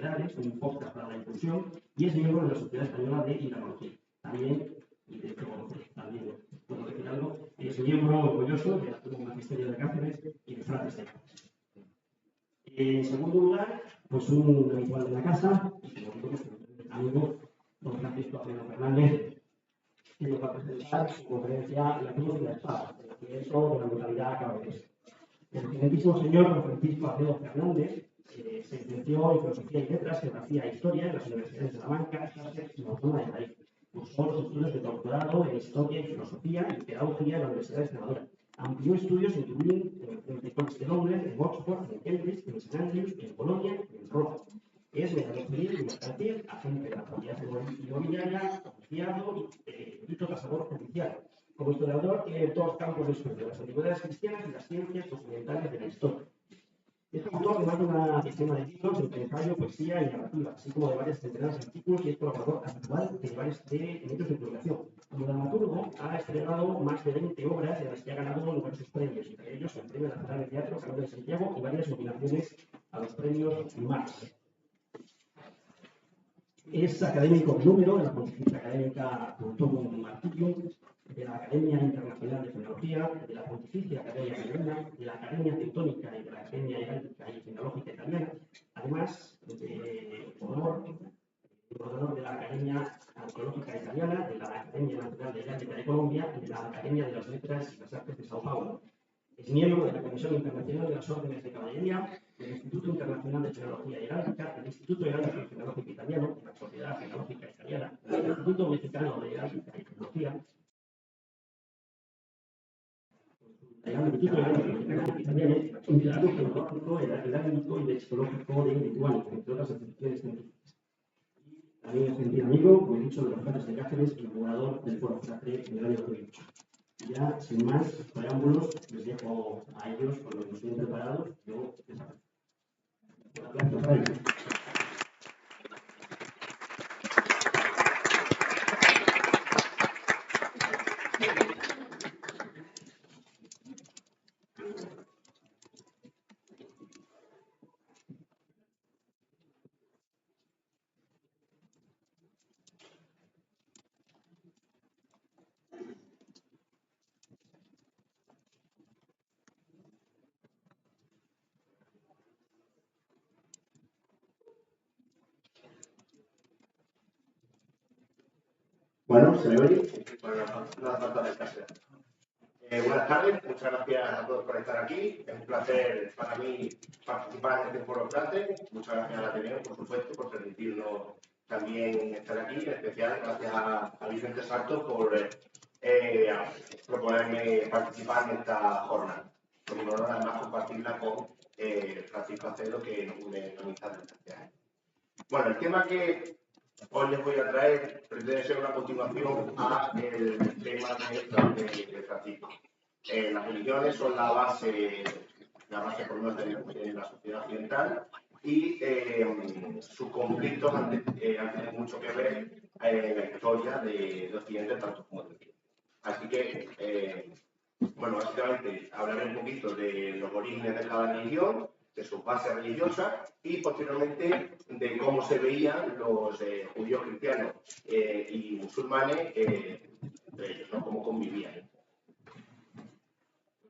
especialidades, un podcast para la inclusión, y es miembro de la Sociedad Española de Hidrología. También, y de Geología, también puedo decir algo, es miembro orgulloso de la Magisterio de Cáceres y de Fratres de Cáceres. En segundo lugar, pues un habitual de la casa, y como digo, pues un amigo, don Francisco Alfredo Fernández, que nos va a presentar su conferencia La Cruz y la Espada, el acceso de la modalidad caballesca. El excelentísimo señor don Francisco Alfredo Fernández se licenció en Filosofía y Letras, Geografía e Historia en las universidades de Salamanca, Cáceres y Barcelona de Madrid. Cursó los estudios de doctorado en Historia y Filosofía y Pedagogía en la Universidad de Extremadura. Amplió estudios en Turín, en Ecole de Londres, en Oxford, en Cambridge, en St. Andrews, en Bolonia y en Roma. Es mediador civil y mercantil, agente de la propiedad inmobiliaria, asociado y perito tasador judicial. Como historiador, tiene dos campos de estudio, las antigüedades cristianas y las ciencias occidentales de la historia. Es autor de más de una decena de libros entre ensayo, poesía y narrativa, así como de varios centenares de artículos y es colaborador habitual de varios medios de publicación. Como dramaturgo, ha estrenado más de 20 obras en las que ha ganado numerosos premios, entre ellos el Premio Nacional de Teatro Carlos de Santiago y varias nominaciones a los premios Max. Es académico de número de la Pontificia Académica Autónoma Martirium, de la Academia Internacional de Genealogía, de la Pontificia Academia Italiana, de la Academia Teutónica y de la Academia Heráldica y Genealógica Italiana, además de honor de la Academia Arqueológica Italiana, de la Academia Nacional de Heráldica de Colombia y de la Academia de las Letras y las Artes de Sao Paulo. Es miembro de la Comisión Internacional de las Órdenes de Caballería, del Instituto Internacional de Genealogía Heráldica, del Instituto Heráldico y Genealógico Italiano, de la Sociedad Genealógica Italiana, del Instituto Mexicano de Heráldica y Genealogía, el Instituto Heráldico Italiano, el Instituto Genealógico, Heráldico y Lexicológico de Lituania, entre otras instituciones científicas. También es gentil amigo, como he dicho, de los Fratres de Cáceres y colaborador del Foro Fratre en el año 2008. Ya, sin más preámbulos, les dejo a ellos con los que estén preparados. Yo les aplaudo. Bueno, ¿se me oye? Bueno, no hace falta descansar. Buenas tardes, muchas gracias a todos por estar aquí. Es un placer para mí participar en este foro Fratre. Muchas gracias a Ateneo, por supuesto, por permitirnos también estar aquí. En especial, gracias a Vicente Sarto por proponerme participar en esta jornada. Con mi honor, además, compartirla con Francisco Acedo, que nos une en amistad desde hace años. Bueno, el tema que hoy les voy a traer pretende ser una continuación al tema de Francisco. Las religiones son la base por lo menos de la sociedad occidental y sus conflictos han tenido mucho que ver en la historia de Occidente, tanto como de Oriente. Así que, bueno, básicamente hablaré un poquito de los orígenes de cada religión, de sus bases religiosas y posteriormente de cómo se veían los judíos, cristianos y musulmanes entre ellos, ¿no? Cómo convivían.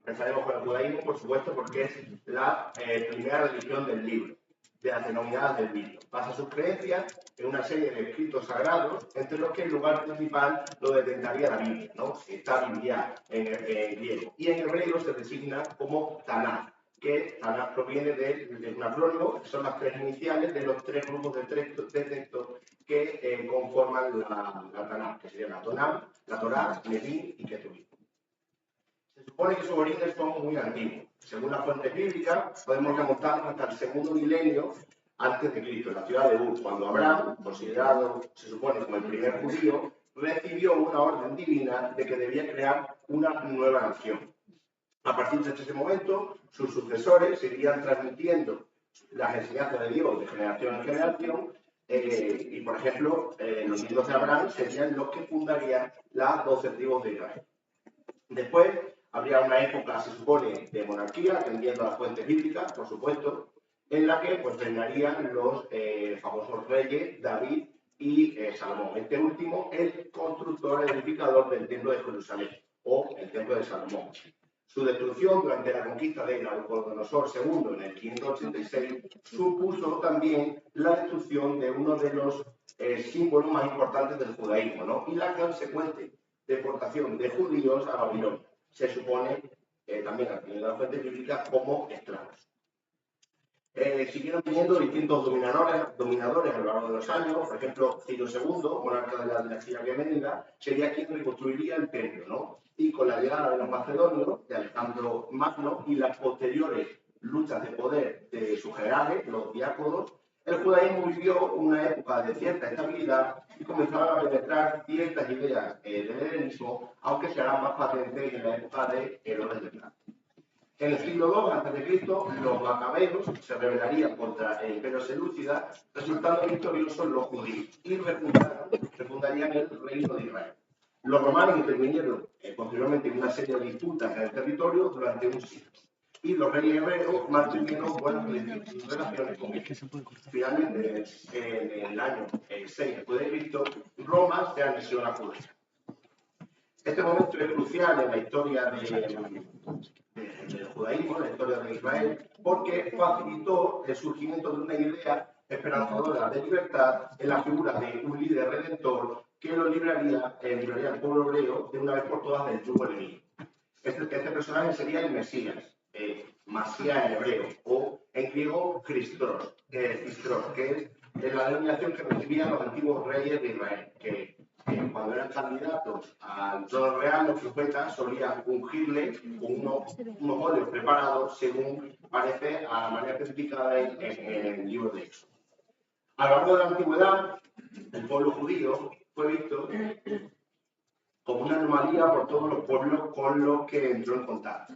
Empezaremos con el judaísmo, por supuesto, porque es la primera religión del libro, de las denominadas del libro. Basa sus creencias en una serie de escritos sagrados, entre los que el lugar principal lo detentaría la Biblia, ¿no? Está Biblia en griego. Y en hebreo se designa como Tanaj, que Tanakh proviene de un acrónimo, que son las tres iniciales de los tres grupos de texto que conforman la Tanakh, que serían la Torá, Nevi'im y Ketuvim. Se supone que sus orígenes son muy antiguos. Según las fuentes bíblicas, podemos remontarnos hasta el segundo milenio antes de Cristo, en la ciudad de Ur, cuando Abraham, considerado, se supone, como el primer judío, recibió una orden divina de que debía crear una nueva nación. A partir de ese momento, sus sucesores seguirían transmitiendo las enseñanzas de Dios de generación en generación y, por ejemplo, los hijos de Abraham serían los que fundarían las 12 tribus de Israel. Después, habría una época, se supone, de monarquía, atendiendo a las fuentes bíblicas, por supuesto, en la que pues, reinarían los famosos reyes David y Salomón. Este último, el constructor, el edificador del templo de Jerusalén, o el templo de Salomón. Su destrucción durante la conquista de Nabucodonosor II en el 586 supuso también la destrucción de uno de los símbolos más importantes del judaísmo, ¿no? Y la consecuente deportación de judíos a Babilonia. Se supone, también a tenido las fuentes bíblicas, como esclavos. Siguieron teniendo distintos dominadores a lo largo de los años. Por ejemplo, Ciro II, monarca de la dinastía aqueménida, sería quien reconstruiría el templo, ¿no? Y con la llegada de los macedonios, de Alejandro Magno, y las posteriores luchas de poder de sus generales, los diáconos, el judaísmo vivió una época de cierta estabilidad y comenzaron a penetrar ciertas ideas del helenismo, aunque serán más patentes en la época de Herodes de Plata. En el siglo II a.C., los macabeos se rebelarían contra el imperio selúcida, resultando victoriosos los judíos y refundarían el reino de Israel. Los romanos intervinieron posteriormente en una serie de disputas en el territorio durante un siglo. Y los reyes hebreos mantuvieron buenas relaciones con ellos. Finalmente, en el año 6 d.C., Roma se anexió a Judea. Este momento es crucial en la historia del judaísmo, en la historia de Israel, porque facilitó el surgimiento de una idea esperanzadora de libertad en la figura de un líder redentor que lo libraría al pueblo hebreo de una vez por todas del yugo enemigo. Este personaje sería el Mesías, Masías en hebreo, o en griego Christos, que es la denominación que recibían los antiguos reyes de Israel, que cuando eran candidatos al trono real, los profetas solían ungirle con unos óleos preparados, según parece a la manera especificada en el libro de Éxodo. A lo largo de la antigüedad, el pueblo judío fue visto como una anomalía por todos los pueblos con los que entró en contacto.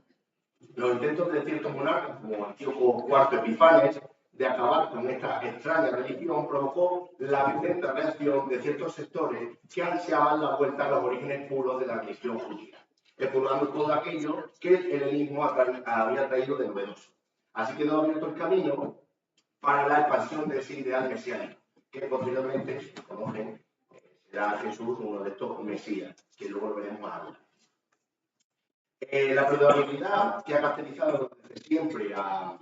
Los intentos de ciertos monarcas, como Antíoco IV Epifanes, de acabar con esta extraña religión provocó la violenta reacción de ciertos sectores que ansiaban la vuelta a los orígenes puros de la religión judía, expurgando todo aquello que el helenismo había traído de novedoso. Así quedó abierto el camino para la expansión de ese ideal mesiánico, que posteriormente, si lo conocen, será Jesús uno de estos mesías, que luego lo veremos más adelante. La predominabilidad que ha caracterizado desde siempre al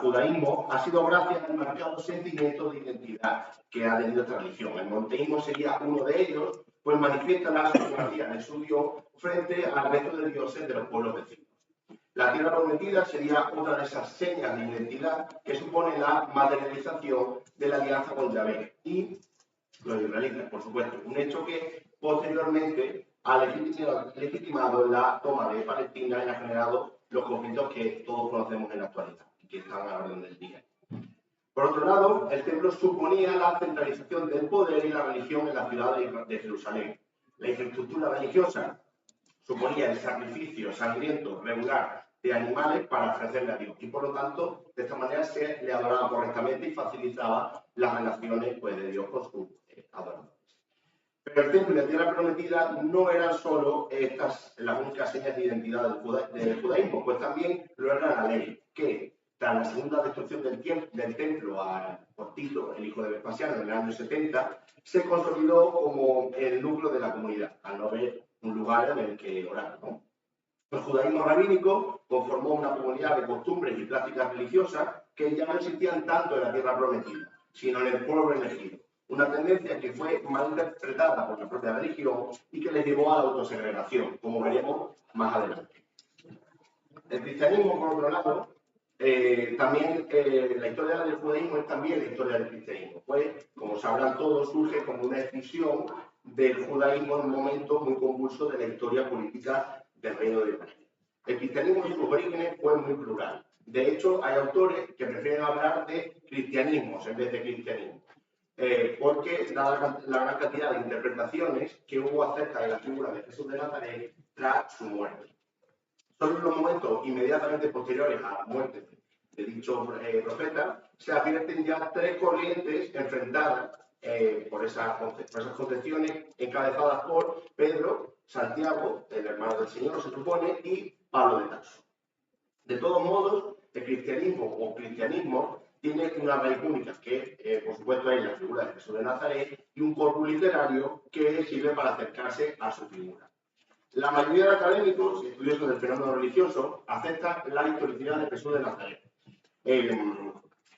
judaísmo ha sido gracias al marcado sentimiento de identidad que ha tenido esta religión. El monoteísmo sería uno de ellos, pues manifiesta la supremacía de su Dios frente al resto de dioses de los pueblos vecinos. La tierra prometida sería otra de esas señas de identidad que supone la materialización de la alianza con Yahvé y los israelitas, por supuesto. Un hecho que posteriormente ha legitimado la toma de Palestina y ha generado los conflictos que todos conocemos en la actualidad y que están a la orden del día. Por otro lado, el templo suponía la centralización del poder y la religión en la ciudad de Jerusalén. La infraestructura religiosa suponía el sacrificio sangriento regular de animales para ofrecerle a Dios y por lo tanto de esta manera se le adoraba correctamente y facilitaba las relaciones pues, de Dios con sus adoradores. Pero el templo y la tierra prometida no eran solo estas las únicas señas de identidad del judaísmo, pues también lo era la ley, que tras la segunda destrucción del templo por Tito, el hijo de Vespasiano, en el año 70, se consolidó como el núcleo de la comunidad, al no haber un lugar en el que orar, ¿no? El judaísmo rabínico conformó una comunidad de costumbres y prácticas religiosas que ya no existían tanto en la tierra prometida, sino en el pueblo elegido. Una tendencia que fue mal interpretada por la propia religión y que les llevó a la autosegregación, como veremos más adelante. El cristianismo, por otro lado, también la historia del judaísmo es también la historia del cristianismo. Pues, como sabrán todos, surge como una escisión del judaísmo en un momento muy convulso de la historia política del reino de Israel. El cristianismo en sus orígenes fue muy plural. De hecho, hay autores que prefieren hablar de cristianismos en vez de cristianismo. Porque dada la gran cantidad de interpretaciones que hubo acerca de la figura de Jesús de Nazaret tras su muerte. Solo en los momentos inmediatamente posteriores a la muerte de dicho profeta se advierten ya tres corrientes enfrentadas por esas concepciones encabezadas por Pedro, Santiago, el hermano del Señor se supone, y Pablo de Tarso. De todos modos, el cristianismo o cristianismo tiene una raíz única, que por supuesto es la figura de Jesús de Nazaret, y un corpus literario que sirve para acercarse a su figura. La mayoría de académicos y estudiosos del fenómeno religioso aceptan la historicidad de Jesús de Nazaret.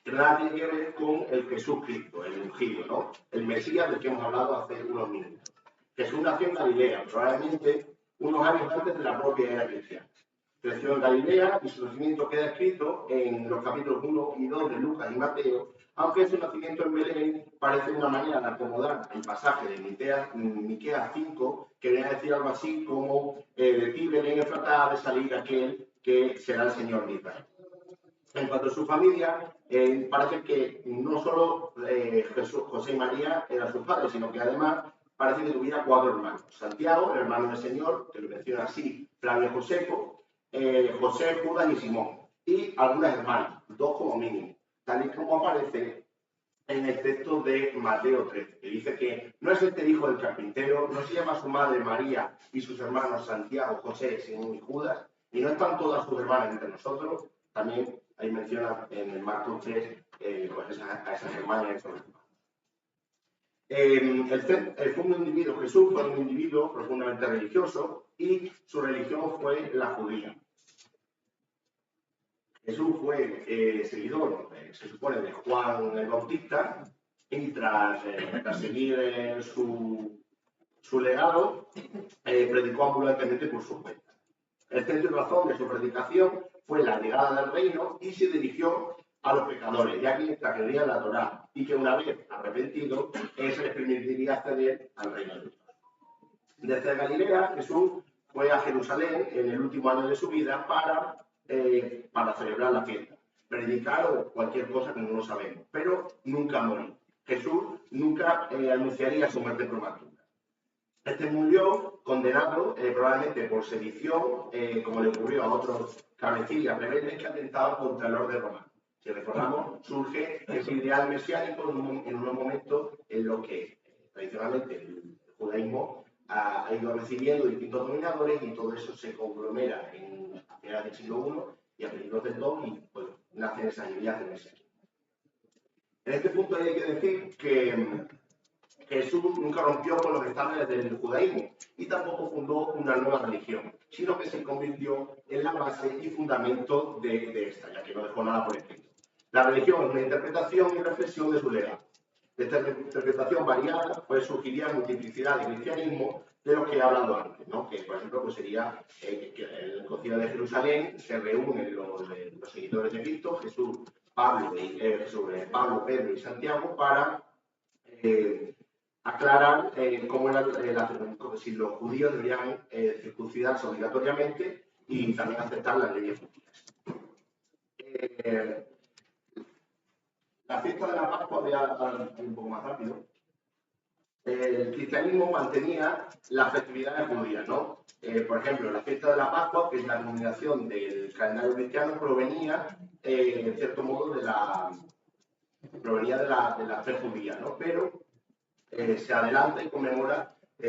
Nada tiene que ver con el Jesús Cristo, el ungido, ¿no? El Mesías del que hemos hablado hace unos minutos. Jesús nació en Galilea, probablemente unos años antes de la propia era cristiana. Creció en Galilea y su nacimiento queda escrito en los capítulos 1 y 2 de Lucas y Mateo, aunque su nacimiento en Belén parece una manera de acomodar el pasaje de Miqueas 5, que viene a decir algo así como de ti, Belén Efratá, de salir aquel que será el Señor de Israel. En cuanto a su familia, parece que no solo José y María eran sus padres, sino que además parece que tuviera 4 hermanos. Santiago, el hermano del Señor, que lo menciona así, Flavio Josefo, José, Judas y Simón, y algunas hermanas, 2 como mínimo, tal y como aparece en el texto de Mateo 13, que dice que no es este hijo del carpintero, no se llama su madre María y sus hermanos Santiago, José, Simón y Judas, y no están todas sus hermanas entre nosotros. También ahí menciona en el Marcos 3 pues a esas hermanas y a esos hermanos. Fue un individuo, Jesús fue un individuo profundamente religioso y su religión fue la judía. Jesús fue seguidor, se supone, de Juan el Bautista y tras seguir su legado, predicó ambulantemente por su cuenta. El centro y razón de su predicación fue la llegada del reino y se dirigió a los pecadores, ya que creían la Torá y que una vez arrepentidos, se les permitiría acceder al reino de Dios. Desde Galilea, Jesús fue a Jerusalén en el último año de su vida para celebrar la fiesta, predicar o cualquier cosa que no lo sabemos, pero nunca morir. Jesús nunca anunciaría su muerte prematura. Este murió condenado probablemente por sedición, como le ocurrió a otros cabecillas rebeldes que atentaban contra el orden romano. Si recordamos, surge ese ideal mesiánico en unos momentos en los que tradicionalmente el judaísmo ha ido recibiendo distintos dominadores y todo eso se conglomera a finales del siglo I y a principios del II y pues, nacen esas ideas mesiánicas. En este punto hay que decir que Jesús nunca rompió con los estándares del judaísmo y tampoco fundó una nueva religión, sino que se convirtió en la base y fundamento de esta, ya que no dejó nada por escrito. La religión es una interpretación y reflexión de su legado. De esta interpretación variada, pues surgiría multiplicidad de cristianismo de los que he hablado antes, ¿no? Que por ejemplo pues sería que en el Concilio de Jerusalén se reúnen los seguidores de Cristo, Jesús, Pablo, Pedro y Santiago para aclarar cómo era si los judíos debían circuncidarse obligatoriamente y también aceptar las leyes judías. La fiesta de la Pascua, voy a ir un poco más rápido. El cristianismo mantenía las festividades judías, ¿no? Por ejemplo, la fiesta de la Pascua, que es la culminación del calendario cristiano, provenía, en cierto modo, de la fe judía, ¿no? Pero se adelanta y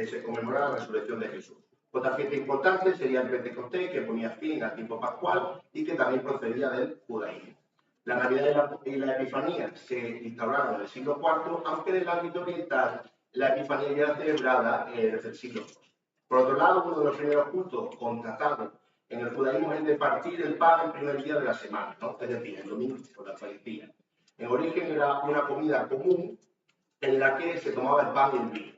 se conmemora la resurrección de Jesús. Otra fiesta importante sería el Pentecostés, que ponía fin al tiempo pascual y que también procedía del judaísmo. La Navidad y la Epifanía se instauraron en el siglo IV, aunque en el ámbito oriental la Epifanía ya era celebrada desde el siglo II. Por otro lado, uno de los primeros cultos contratados en el judaísmo es el de partir el pan el primer día de la semana, ¿no? Es decir, el domingo por la Eucaristía. En origen era una comida común en la que se tomaba el pan y el vino,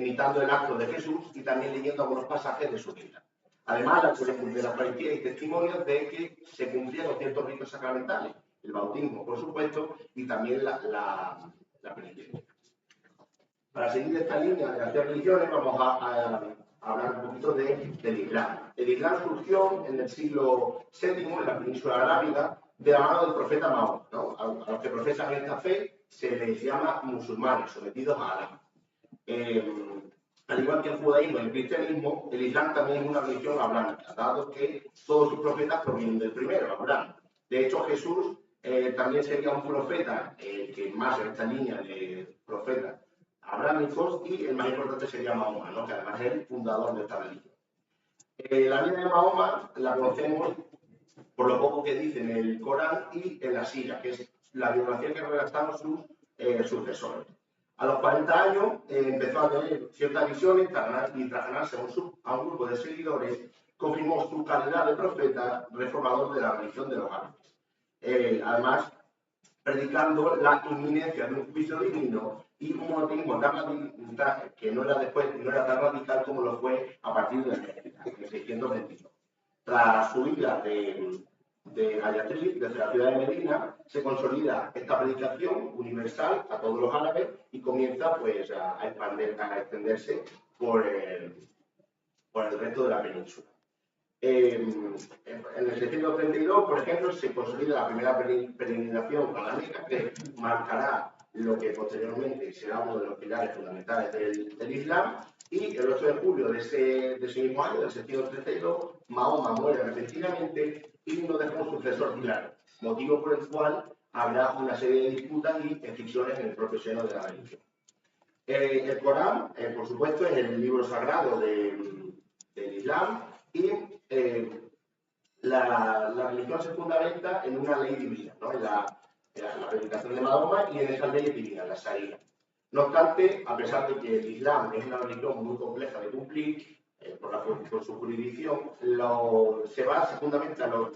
imitando el acto de Jesús y también leyendo algunos pasajes de su vida. Además, de la Eucaristía hay testimonios de que se cumplían los ciertos ritos sacramentales, el bautismo, por supuesto, y también la penitencia. Para seguir esta línea de las tres religiones, vamos a hablar un poquito del Islam. El Islam surgió en el siglo VII, en la península arábiga, de la mano del profeta Mahoma, ¿no? A los que profesan esta fe se les llama musulmanes, sometidos a Alá. Al igual que el judaísmo y el cristianismo, el Islam también es una religión abrámica, dado que todos sus profetas provienen del primero, Abraham. De hecho, Jesús también sería un profeta, que más en esta línea de profetas abrámicos, y el más importante sería Mahoma, ¿no? Que además es el fundador de esta religión. La vida de Mahoma la conocemos por lo poco que dice en el Corán y en la Sira, que es la biografía que redactaron sus sucesores. A los 40 años empezó a tener ciertas visiones y tras ganarse a un grupo de seguidores, confirmó su calidad de profeta reformador de la religión de los árabes. Además, predicando la inminencia de un juicio divino y un monoteísmo que no era tan radical como lo fue a partir del 622. Tras su vida de Ayatrib, desde la ciudad de Medina, se consolida esta predicación universal a todos los árabes y comienza pues, a extenderse por el resto de la península. En el 632, por ejemplo, se consolida la primera peregrinación a la Meca, que marcará lo que posteriormente será uno de los pilares fundamentales del Islam. Y el 8 de julio de ese mismo año, del 632, Mahoma muere repentinamente y no deja un sucesor claro, motivo por el cual habrá una serie de disputas y escisiones en el propio seno de la religión. El Corán, por supuesto, es el libro sagrado del Islam y la religión se fundamenta en una ley divina, ¿no? En la predicación de Mahoma y en esas leyes divinas, la Sharia. No obstante, a pesar de que el Islam es una religión muy compleja de cumplir por su jurisdicción, lo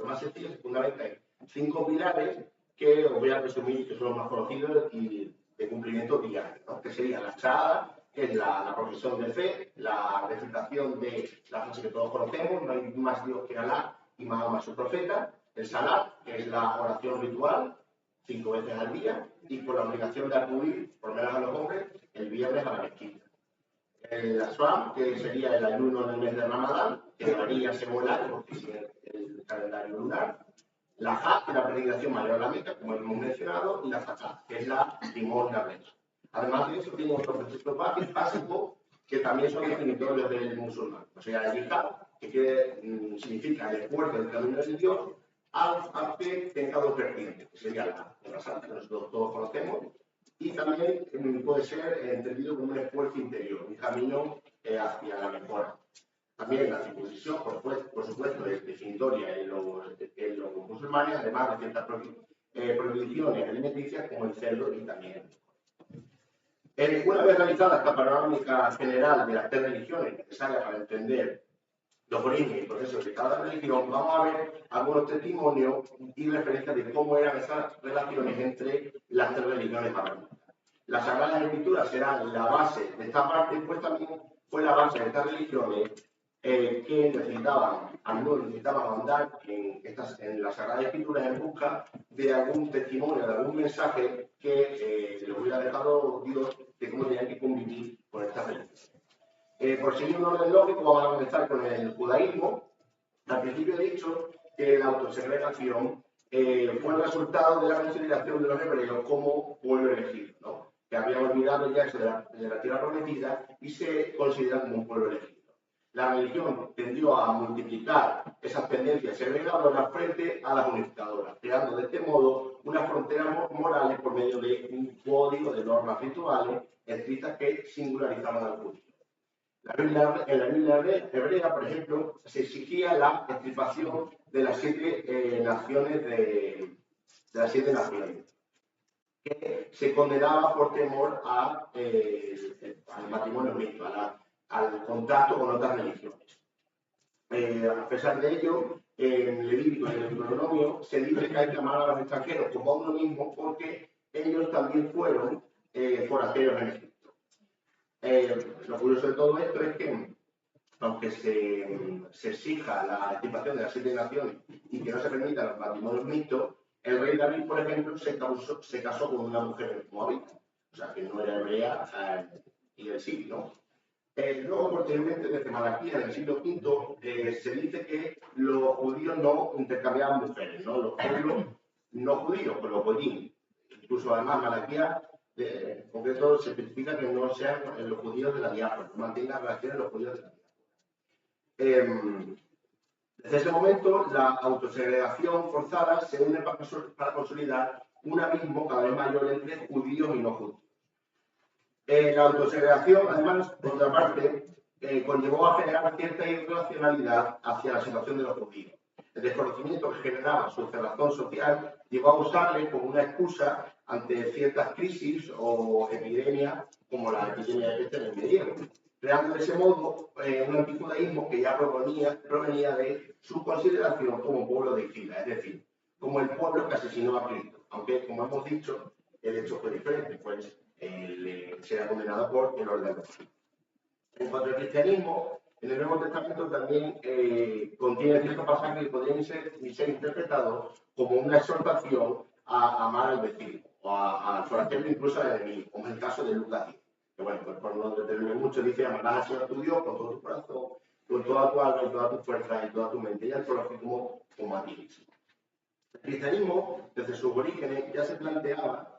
más sencillo se fundamenta en 5 pilares que os voy a resumir, que son los más conocidos y de cumplimiento diario, ¿no? Que sería la Shahada, que es la profesión de fe, la recitación de la frase que todos conocemos, no hay más Dios que Alá y Mahoma su profeta, el Salat, que es la oración ritual, 5 veces al día, y por la obligación de acudir, por lo menos a los hombres, el viernes a la mezquita. El Aswam, que sería el ayuno en el mes de Ramadán, que varía según el año, porque es el calendario lunar. La Hajj, que es la peregrinación mayor a la Meca, como hemos mencionado, y la Zakat, que es la limosna mensual. Además de eso, tiene otros preceptos básicos que también son definitorios del musulmán. O sea, el Jihad, que significa el esfuerzo del camino de Dios, aunque tenga dos vertientes, que sería la santa, que nosotros todos conocemos, y también puede ser entendido como un esfuerzo interior, un camino hacia la mejora. También la circuncisión, por supuesto, es definitoria en los musulmanes, además de ciertas prohibiciones alimenticias como el cerdo y también. Una vez realizada esta panorámica general de las 3 religiones necesarias para entender los orígenes y procesos de cada religión, vamos a ver algunos testimonios y referencias de cómo eran esas relaciones entre las 3 religiones abrahámicas. Las Sagradas Escrituras serán la base de esta parte, pues también fue la base de estas religiones que a menudo necesitaban andar en las Sagradas Escrituras en busca de algún testimonio, de algún mensaje que les hubiera dejado Dios de cómo tenían que convivir con estas religiones. Por seguir un orden lógico, vamos a comenzar con el judaísmo. Al principio he dicho que la autosegregación fue el resultado de la consideración de los hebreos como pueblo elegido, ¿no? Que habían olvidado ya eso de la tierra prometida y se consideran como un pueblo elegido. La religión tendió a multiplicar esas tendencias segregadoras frente a las unificadoras, creando de este modo unas fronteras morales por medio de un código de normas rituales estrictas que singularizaban al judío. En la Biblia hebrea, por ejemplo, se exigía la extirpación de las 7 naciones que se condenaba por temor al matrimonio mixto, al contacto con otras religiones. A pesar de ello, en Levítico y en el Deuteronomio se dice que hay que amar a los extranjeros como a uno mismo porque ellos también fueron forasteros en Egipto. Lo curioso de todo esto es que aunque se exija la estimación de las 7 naciones y que no se permitan los matrimonios mixtos, el rey David, por ejemplo, se casó con una mujer moabita, o sea, que no era hebrea y del sí, ¿no? Luego, posteriormente, desde Malaquías, en el siglo V, se dice que los judíos no intercambiaban mujeres, ¿no? Los pueblos no judíos, con los goyim. Incluso, además, Malaquías, en concreto, se especifica que no sean los judíos de la diáspora, no mantengan relaciones los judíos de la diáspora. Desde ese momento, la autosegregación forzada se une para consolidar un abismo cada vez mayor entre judíos y no judíos. La autosegregación, además, por otra parte, conllevó a generar cierta irracionalidad hacia la situación de los judíos. El desconocimiento que generaba su cerrazón social llegó a usarle como una excusa ante ciertas crisis o epidemias, como la epidemia de peste en el medievo, creando de ese modo un antijudaísmo que ya provenía de su consideración como pueblo de Israel, es decir, como el pueblo que asesinó a Cristo, aunque, como hemos dicho, el hecho fue diferente, pues será condenado por el orden de Cristo. En cuanto al cristianismo, en el Nuevo Testamento también contiene ciertos pasajes que podrían ser interpretados como una exhortación a amar al vecino, o al forastero, incluso al enemigo, como es el caso de Lucas 10. Que bueno, pues por no detenerme mucho, dice: amarás al Señor tu Dios con todo tu corazón, con toda tu alma, y toda tu fuerza, y toda tu mente, y al prójimo como a ti mismo. El cristianismo, desde sus orígenes, ya se planteaba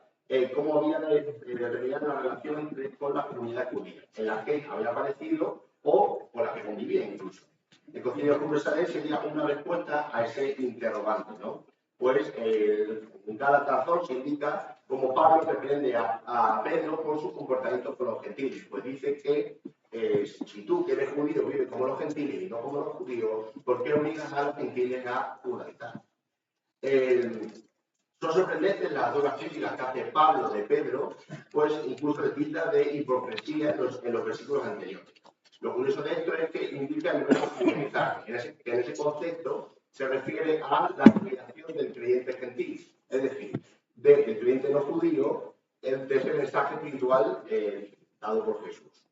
cómo había de remediar la relación con la comunidad judía, en la que había aparecido o con la que convivía incluso. El Concilio de Jerusalén sería una respuesta a ese interrogante, ¿no? Pues en Gálatas 2 se indica cómo Pablo reprende a Pedro por su comportamiento con los gentiles, pues dice que si tú, que eres judío, vives como los gentiles y no como los judíos, ¿por qué obligas a los gentiles a judaizar? Son sorprendentes las duras críticas que hace Pablo de Pedro, pues incluso le tilda de hipocresía en los versículos anteriores. Lo curioso de esto es que indica el verbo judaizar, que en ese concepto se refiere a la filiación del creyente gentil, es decir, del creyente no judío, de ese mensaje espiritual dado por Jesús.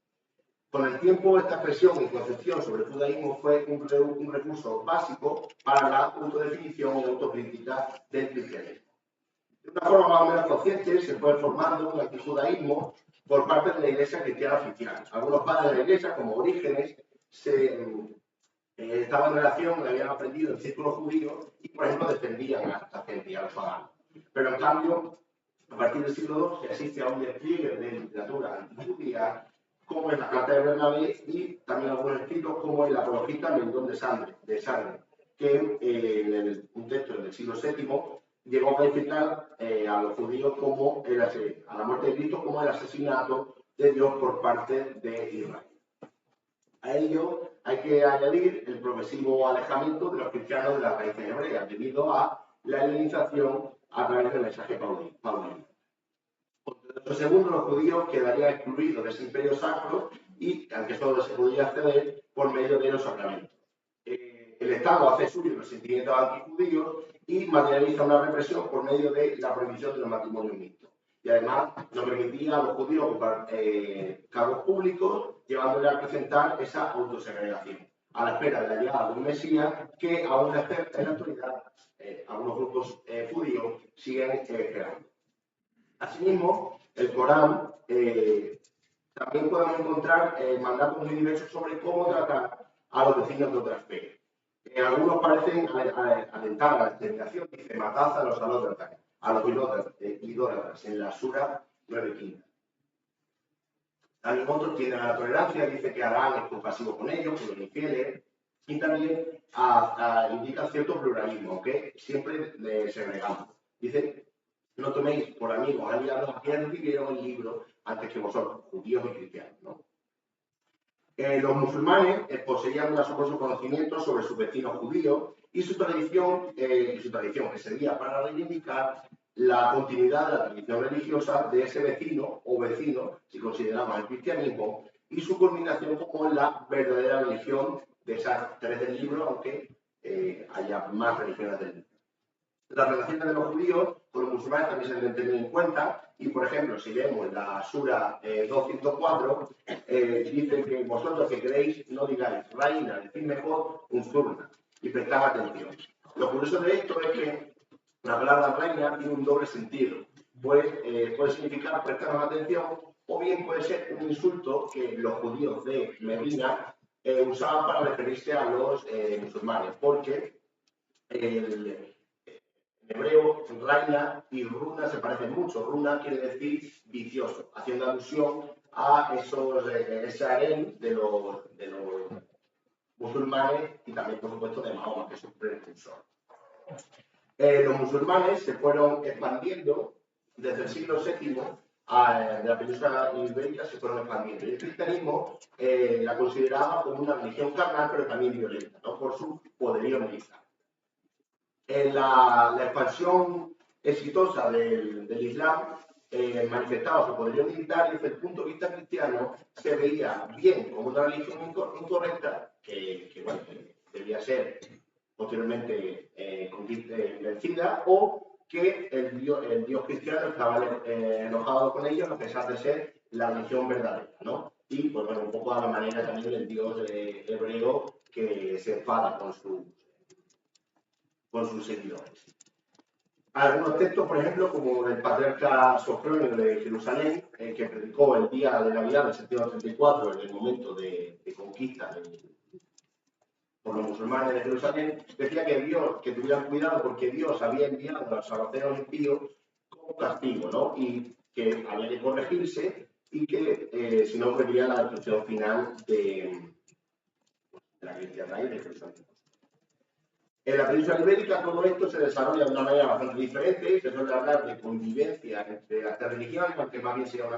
Con el tiempo, esta expresión y concepción sobre el judaísmo fue un recurso básico para la autodefinición y autocrítica del cristianismo. De una forma más o menos consciente, se fue formando un antijudaísmo por parte de la Iglesia cristiana oficial. Algunos padres de la Iglesia, como Orígenes, estaban en relación, habían aprendido en círculos judíos y, por ejemplo, defendían a esta gente y a los paganos. Pero, en cambio, a partir del siglo II existe un despliegue de literatura antijudía, como en la Carta de Bernabé, y también algunos escritos como el Apologista Mendón de Sangre, que en un texto del siglo VII llegó a calificar a los judíos como a la muerte de Cristo como el asesinato de Dios por parte de Israel. A ello hay que añadir el progresivo alejamiento de los cristianos de las raíces hebreas, debido a la helenización a través del mensaje paulino. Por segundo, los judíos quedarían excluidos de ese imperio sacro y, aunque solo se podía acceder por medio de los sacramentos. El Estado hace suyo los sentimientos antijudíos y materializa una represión por medio de la prohibición de los matrimonios mixtos. Y además no permitía a los judíos ocupar cargos públicos, llevándole a presentar esa autosegregación, a la espera de la llegada de un Mesías que aún en la actualidad algunos grupos judíos siguen esperando. Asimismo, el Corán también podemos encontrar mandatos muy diversos sobre cómo tratar a los vecinos de otras fe. Algunos parecen alentar a la exterminación, dice: matad a los idólatras, en la Sura 9:15. También otros tienen a la tolerancia, dice que Adán es compasivo con ellos, con los infieles, y también indica cierto pluralismo, que siempre segregamos. Dice: no toméis por amigos aliados a quienes recibieron el libro antes que vosotros, judíos y cristianos, ¿no? Los musulmanes poseían un asombroso conocimiento sobre sus vecinos judíos y su tradición que servía para reivindicar la continuidad de la tradición religiosa de ese vecino o vecinos, si consideramos el cristianismo, y su culminación como la verdadera religión de esas tres del libro, aunque haya más religiones del libro. Las relaciones de los judíos con los musulmanes también se deben tener en cuenta y, por ejemplo, si vemos la Sura 204, dice que vosotros que queréis no digáis reina, decid mejor unzurna y prestad atención. Lo curioso de esto es que la palabra reina tiene un doble sentido. Pues puede significar prestarnos atención o bien puede ser un insulto que los judíos de Medina usaban para referirse a los musulmanes, porque en hebreo, Raina y Runa se parecen mucho. Runa quiere decir vicioso, haciendo alusión a ese harén de los musulmanes y también, por supuesto, de Mahoma, que es un precursor. Los musulmanes se fueron expandiendo desde el siglo VII de la península ibérica, se fueron expandiendo. Y el cristianismo la consideraba como una religión carnal, pero también violenta, ¿no? Por su poderío militar. La expansión exitosa del Islam manifestaba su poderío militar y desde el punto de vista cristiano se veía bien como una religión incorrecta que bueno, debía ser posteriormente vencida o que el Dios cristiano estaba enojado con ellos a pesar de ser la religión verdadera, ¿no? Y pues bueno, un poco a la manera también del Dios hebreo que se enfada con sus seguidores. Algunos textos, por ejemplo, como del patriarca Sofronio de Jerusalén, que predicó el día de Navidad del 734, en el momento de conquista por los musulmanes de Jerusalén, decía que tuvieran cuidado porque Dios había enviado a los sabateos impíos como castigo, ¿no? Y que había que corregirse y que si no ocurriría la destrucción final de la cristiandad y de Jerusalén. En la península ibérica todo esto se desarrolla de una manera bastante diferente, se suele hablar de convivencia entre las tres religiones, aunque más bien sea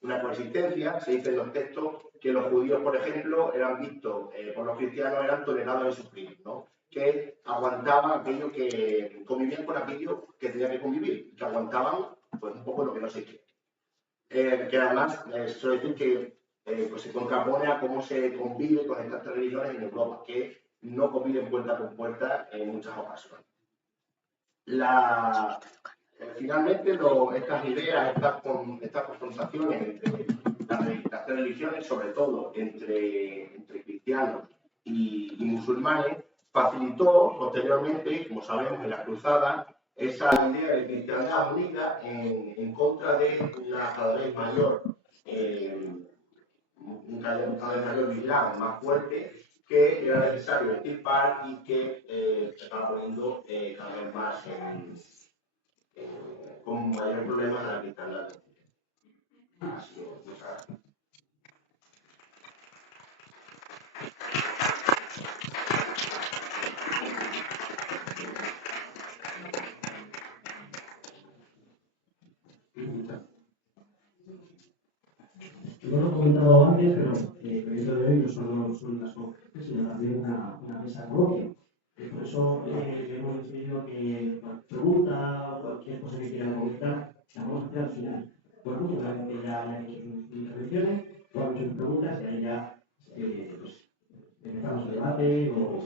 una coexistencia. Se dice en los textos que los judíos, por ejemplo, eran vistos por los cristianos, eran tolerados en sufrir, ¿no? Que aguantaban aquello que convivían con aquello que tenían que convivir, que aguantaban pues un poco lo que no se quiere. Que además se suele decir que pues se contrapone a cómo se convive con estas tres religiones en Europa, que no conviven puerta con puerta en muchas ocasiones. Finalmente, estas ideas, estas confrontaciones entre las tres religiones, sobre todo entre cristianos y musulmanes, facilitó posteriormente, como sabemos, en la cruzada, esa idea de cristiandad unida en contra de una cada vez mayor, un cada vez mayor Islam más fuerte, que era necesario extirpar y que se estaba poniendo cada vez más con mayor problema en la cristiandad. Así es, muchas gracias. Yo lo he comentado antes, pero el proyecto de hoy no solo son las conferencias, sino también una mesa coloquia. Por eso hemos decidido que cualquier pregunta, cualquier cosa que quieran comentar, la vamos a hacer al final. Bueno, una vez que ya hayan hecho sus intervenciones, vamos a hacer preguntas y ahí ya pues, empezamos el debate o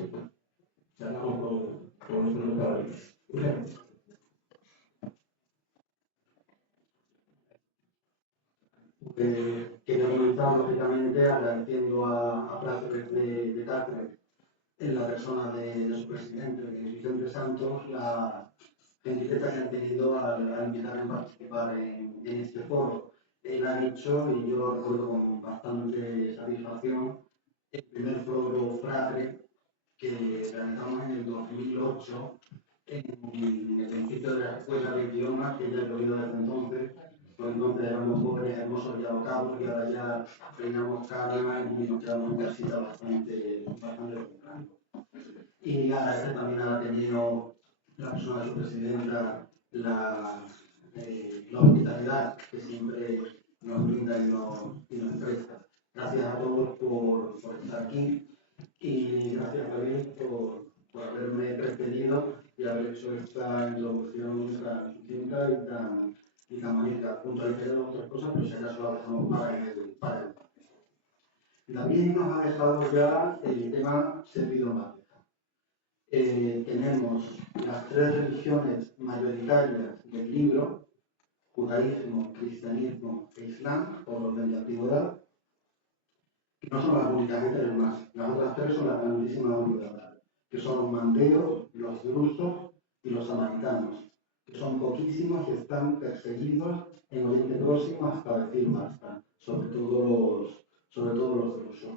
charlamos con nuestros invitadores. Muchas gracias. Quería comenzar, lógicamente, agradeciendo a Plácemes de Cáceres, en la persona de su presidente, de Vicente Santos, la gentileza que han tenido al invitarme a participar en este foro. Él ha dicho, y yo lo recuerdo con bastante satisfacción, el primer foro Fratre que realizamos en el 2008 en el principio de la escuela de idiomas, que ya he oído desde entonces. Entonces éramos jóvenes, hermosos y alocados, y ahora ya teníamos calma y nos quedamos en casita bastante temprano. Y agradecer también ha tenido la persona de su presidenta la hospitalidad que siempre nos brinda y nos presta. Gracias a todos por estar aquí y gracias también por haberme precedido y haber hecho esta introducción tan sucinta y tan bonita. Puntualizaré otras cosas, pero si acaso la dejamos para el. David nos ha dejado ya el tema servido en bandeja. tenemos las tres religiones mayoritarias del libro: judaísmo, cristianismo e islam, por orden de antigüedad, que no son las únicamente más. Las otras tres son las grandísimas antigüedad, que son los mandeos, los drusos y los samaritanos, que son poquísimos y están perseguidos en Oriente Próximo hasta decir basta, sobre todo los drusos.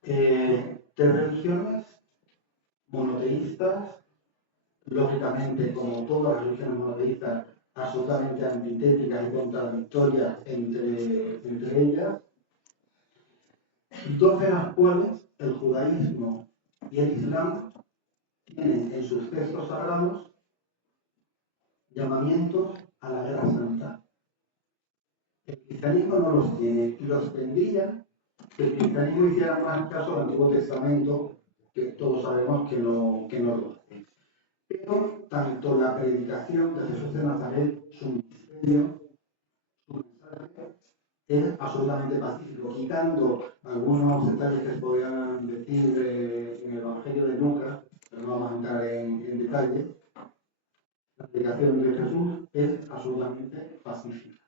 Tres religiones monoteístas, lógicamente, como todas las religiones monoteístas, absolutamente antitéticas y contradictorias entre ellas, dos de las cuales, el judaísmo y el islam, tienen en sus textos sagrados llamamientos a la guerra santa. El cristianismo no los tiene, y los tendría si el cristianismo hiciera más caso al Antiguo Testamento, que todos sabemos que no lo hace. Pero tanto la predicación de Jesús de Nazaret, su ministerio, su mensaje, es absolutamente pacífico, quitando algunos detalles que se podrían decir en el Evangelio de Lucas, pero no vamos a entrar en detalle. La predicación de Jesús es absolutamente pacífica.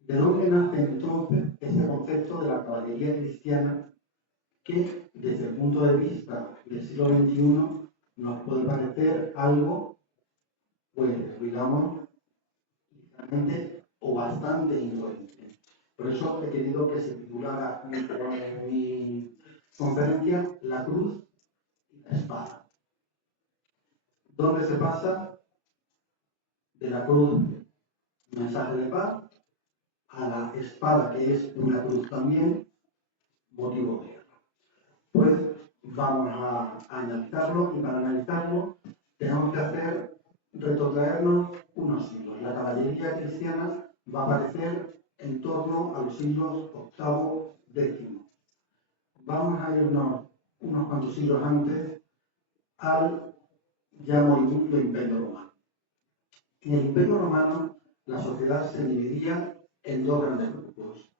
¿De dónde nace entonces ese concepto de la caballería cristiana que, desde el punto de vista del siglo XXI, nos puede parecer algo, pues, digamos, ligeramente o bastante incoherente? Por eso he querido que se titulara mi conferencia La cruz y la espada. ¿Dónde se pasa de la cruz, mensaje de paz, a la espada, que es una cruz también, motivo de guerra? Pues vamos a analizarlo, y para analizarlo tenemos que retrotraernos unos siglos. La caballería cristiana va a aparecer en torno a los siglos VIII, X. Vamos a irnos unos cuantos siglos antes al ya moribundo Imperio Romano. En el Imperio Romano, la sociedad se dividía en dos grandes grupos: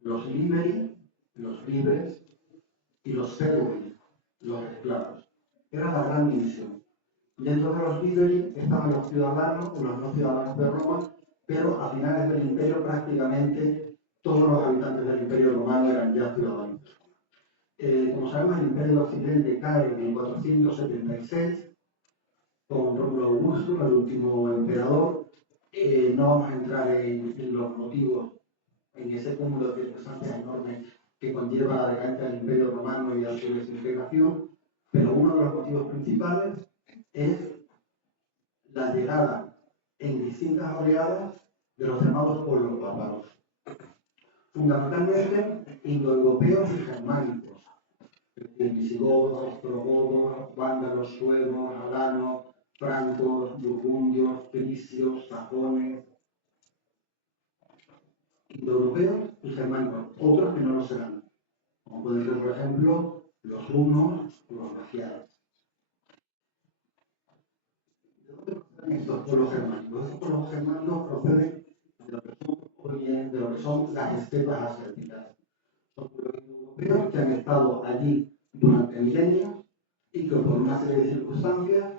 los liberi, los libres, y los servi, los esclavos. Era la gran división. Dentro de los liberi estaban los ciudadanos o los no ciudadanos de Roma, pero a finales del imperio prácticamente todos los habitantes del Imperio Romano eran ya ciudadanos. Como sabemos, el Imperio de Occidente cae en 476 con Rómulo Augusto, el último emperador. No vamos a entrar en los motivos, en ese cúmulo de circunstancias enormes que conlleva la decadencia del Imperio Romano y a su desintegración, pero uno de los motivos principales es la llegada en distintas oleadas de los llamados pueblos bárbaros, fundamentalmente indoeuropeos y germánicos, visigodos, ostrogodos, vándalos, suevos, alanos, francos, burgundios, frisios, sajones, indoeuropeos y germánicos, otros que no lo serán, como pueden ser, por ejemplo, los hunos o los magiares. ¿De dónde proceden estos pueblos germánicos? Estos pueblos germánicos proceden de lo que son las estepas asiáticas. Son pueblos europeos que han estado allí durante milenios y que por una serie de circunstancias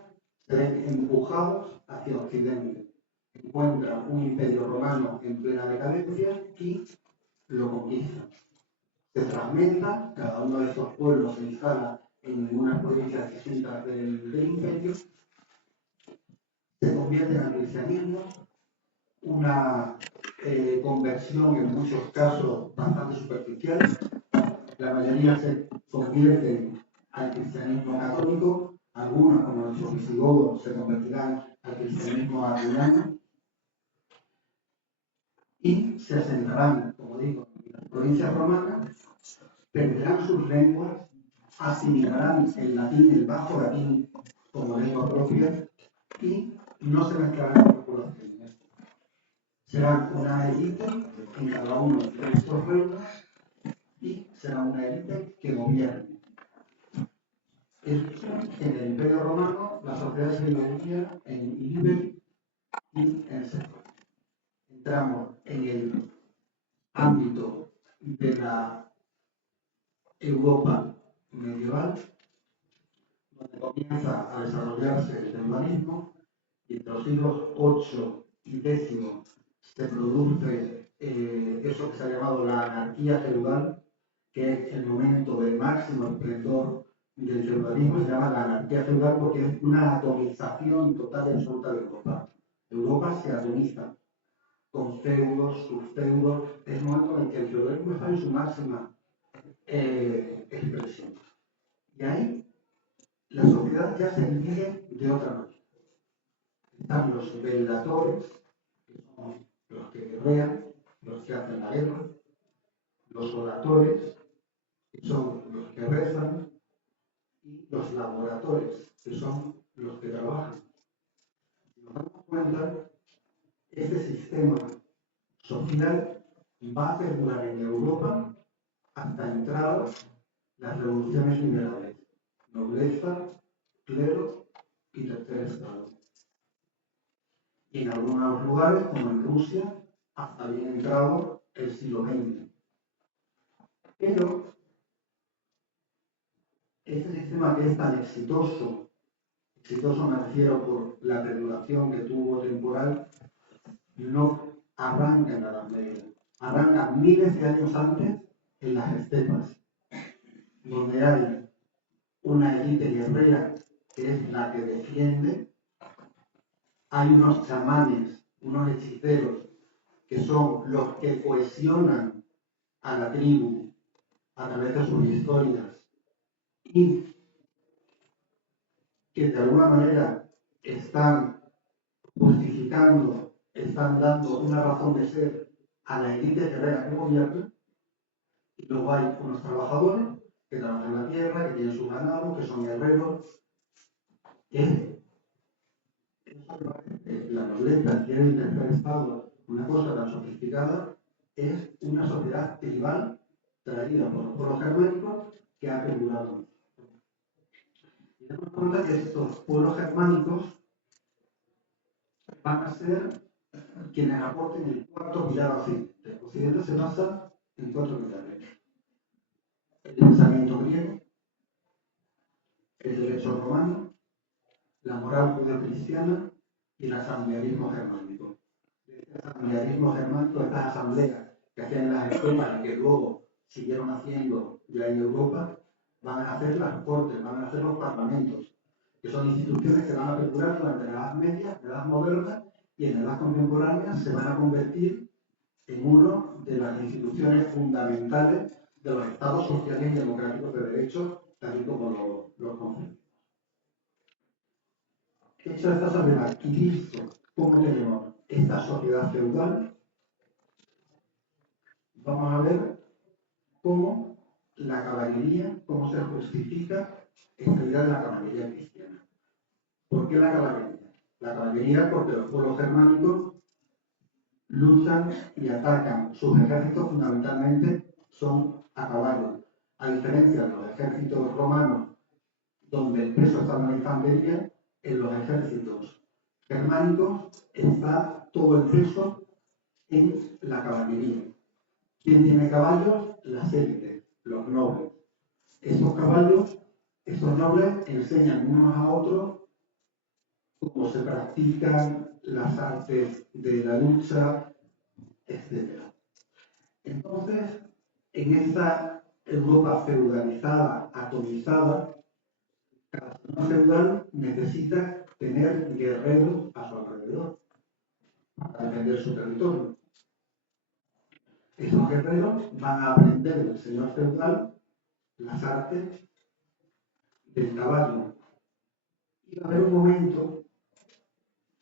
se ven empujados hacia Occidente. Encuentran un imperio romano en plena decadencia y lo conquistan. Se fragmenta, cada uno de estos pueblos se instala en unas provincias distintas del imperio, se convierte en el cristianismo, una conversión en muchos casos bastante superficial. La mayoría se convierten al cristianismo católico, algunos, como los visigodos, se convertirán al cristianismo arriano y se asentarán, como digo, en las provincias romanas, perderán sus lenguas, asimilarán el latín, el bajo latín, como lengua propia y no se mezclarán con poblaciones. Serán una élite en cada uno de estos reinos y será una élite que gobierne. En el Imperio Romano, la sociedad se dividía en liberi y en servi. Entramos en el ámbito de la Europa medieval, donde comienza a desarrollarse el feudalismo, y entre los siglos VIII y X se produce eso que se ha llamado la anarquía feudal, que es el momento de máximo esplendor del feudalismo. Se llama la anarquía feudal porque es una atomización total y absoluta de Europa. Europa se atomiza con feudos, subfeudos. Es el momento en que el feudalismo está en su máxima expresión. Y ahí la sociedad ya se divide de otra manera. Están los veladores, que son los que guerrean, los que hacen la guerra, los oradores, que son los que rezan, y los laboradores, que son los que trabajan. Si nos damos cuenta, este sistema social va a perdurar en Europa hasta entradas las revoluciones liberales, nobleza, clero y tercer estado. Y en algunos lugares, como en Rusia, hasta bien entrado el siglo XX. Pero este sistema que es tan exitoso me refiero por la perduración que tuvo temporal, no arranca en la Edad Media, arranca miles de años antes en las estepas, donde hay una élite guerrera que es la que defiende, hay unos chamanes, unos hechiceros, que son los que cohesionan a la tribu a través de sus historias y que de alguna manera están justificando, están dando una razón de ser a la élite guerrera que gobierna. Y luego hay unos trabajadores que trabajan en la tierra, que tienen su ganado, que son guerreros, que la nobleza tiene el tercer estado, una cosa tan sofisticada, es una sociedad tribal traída por los pueblos germánicos que ha perdurado. Y damos cuenta que estos pueblos germánicos van a ser quienes aporten el cuarto pilar occidente. Occidente se basa en 4 pilares: el pensamiento griego, el derecho romano, la moral judeocristiana y el asamblearismo germánico. Este asamblearismo germánico, estas asambleas que hacían en las estepas y que luego siguieron haciendo ya en Europa, van a hacer las cortes, van a hacer los parlamentos, que son instituciones que van a perdurar durante la Edad Media, la Edad Moderna, y en la Edad Contemporánea se van a convertir en una de las instituciones fundamentales de los estados sociales y democráticos de derecho, tal y como los concebimos. Hecho esta salvedad y visto cómo tenemos esta sociedad feudal, vamos a ver cómo la caballería, cómo se justifica esta idea de la caballería cristiana. ¿Por qué la caballería? La caballería porque los pueblos germánicos luchan y atacan. Sus ejércitos fundamentalmente son a caballo. A diferencia de los ejércitos romanos, donde el peso está en la infantería, en los ejércitos germánicos está todo el peso en la caballería. ¿Quién tiene caballos? Las élites, los nobles. Estos caballos, estos nobles enseñan unos a otros cómo se practican las artes de la lucha, etc. Entonces, en esta Europa feudalizada, atomizada, cada zona feudal necesita tener guerreros a su alrededor para defender su territorio. Esos guerreros van a aprender del señor feudal las artes del caballo. Y va a haber un momento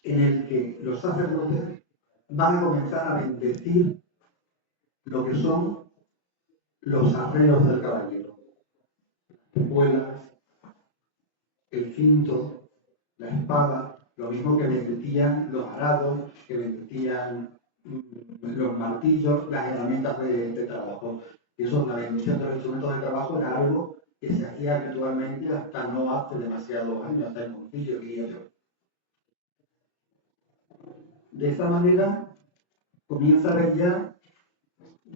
en el que los sacerdotes van a comenzar a bendecir lo que son los arreos del caballero. Las espuelas, el cinto, la espada, lo mismo que bendecían los arados, que bendecían los martillos, las herramientas de trabajo. Y eso, la bendición de los instrumentos de trabajo era algo que se hacía habitualmente hasta no hace demasiados años, hasta el concilio, diría yo. De esta manera comienza a haber ya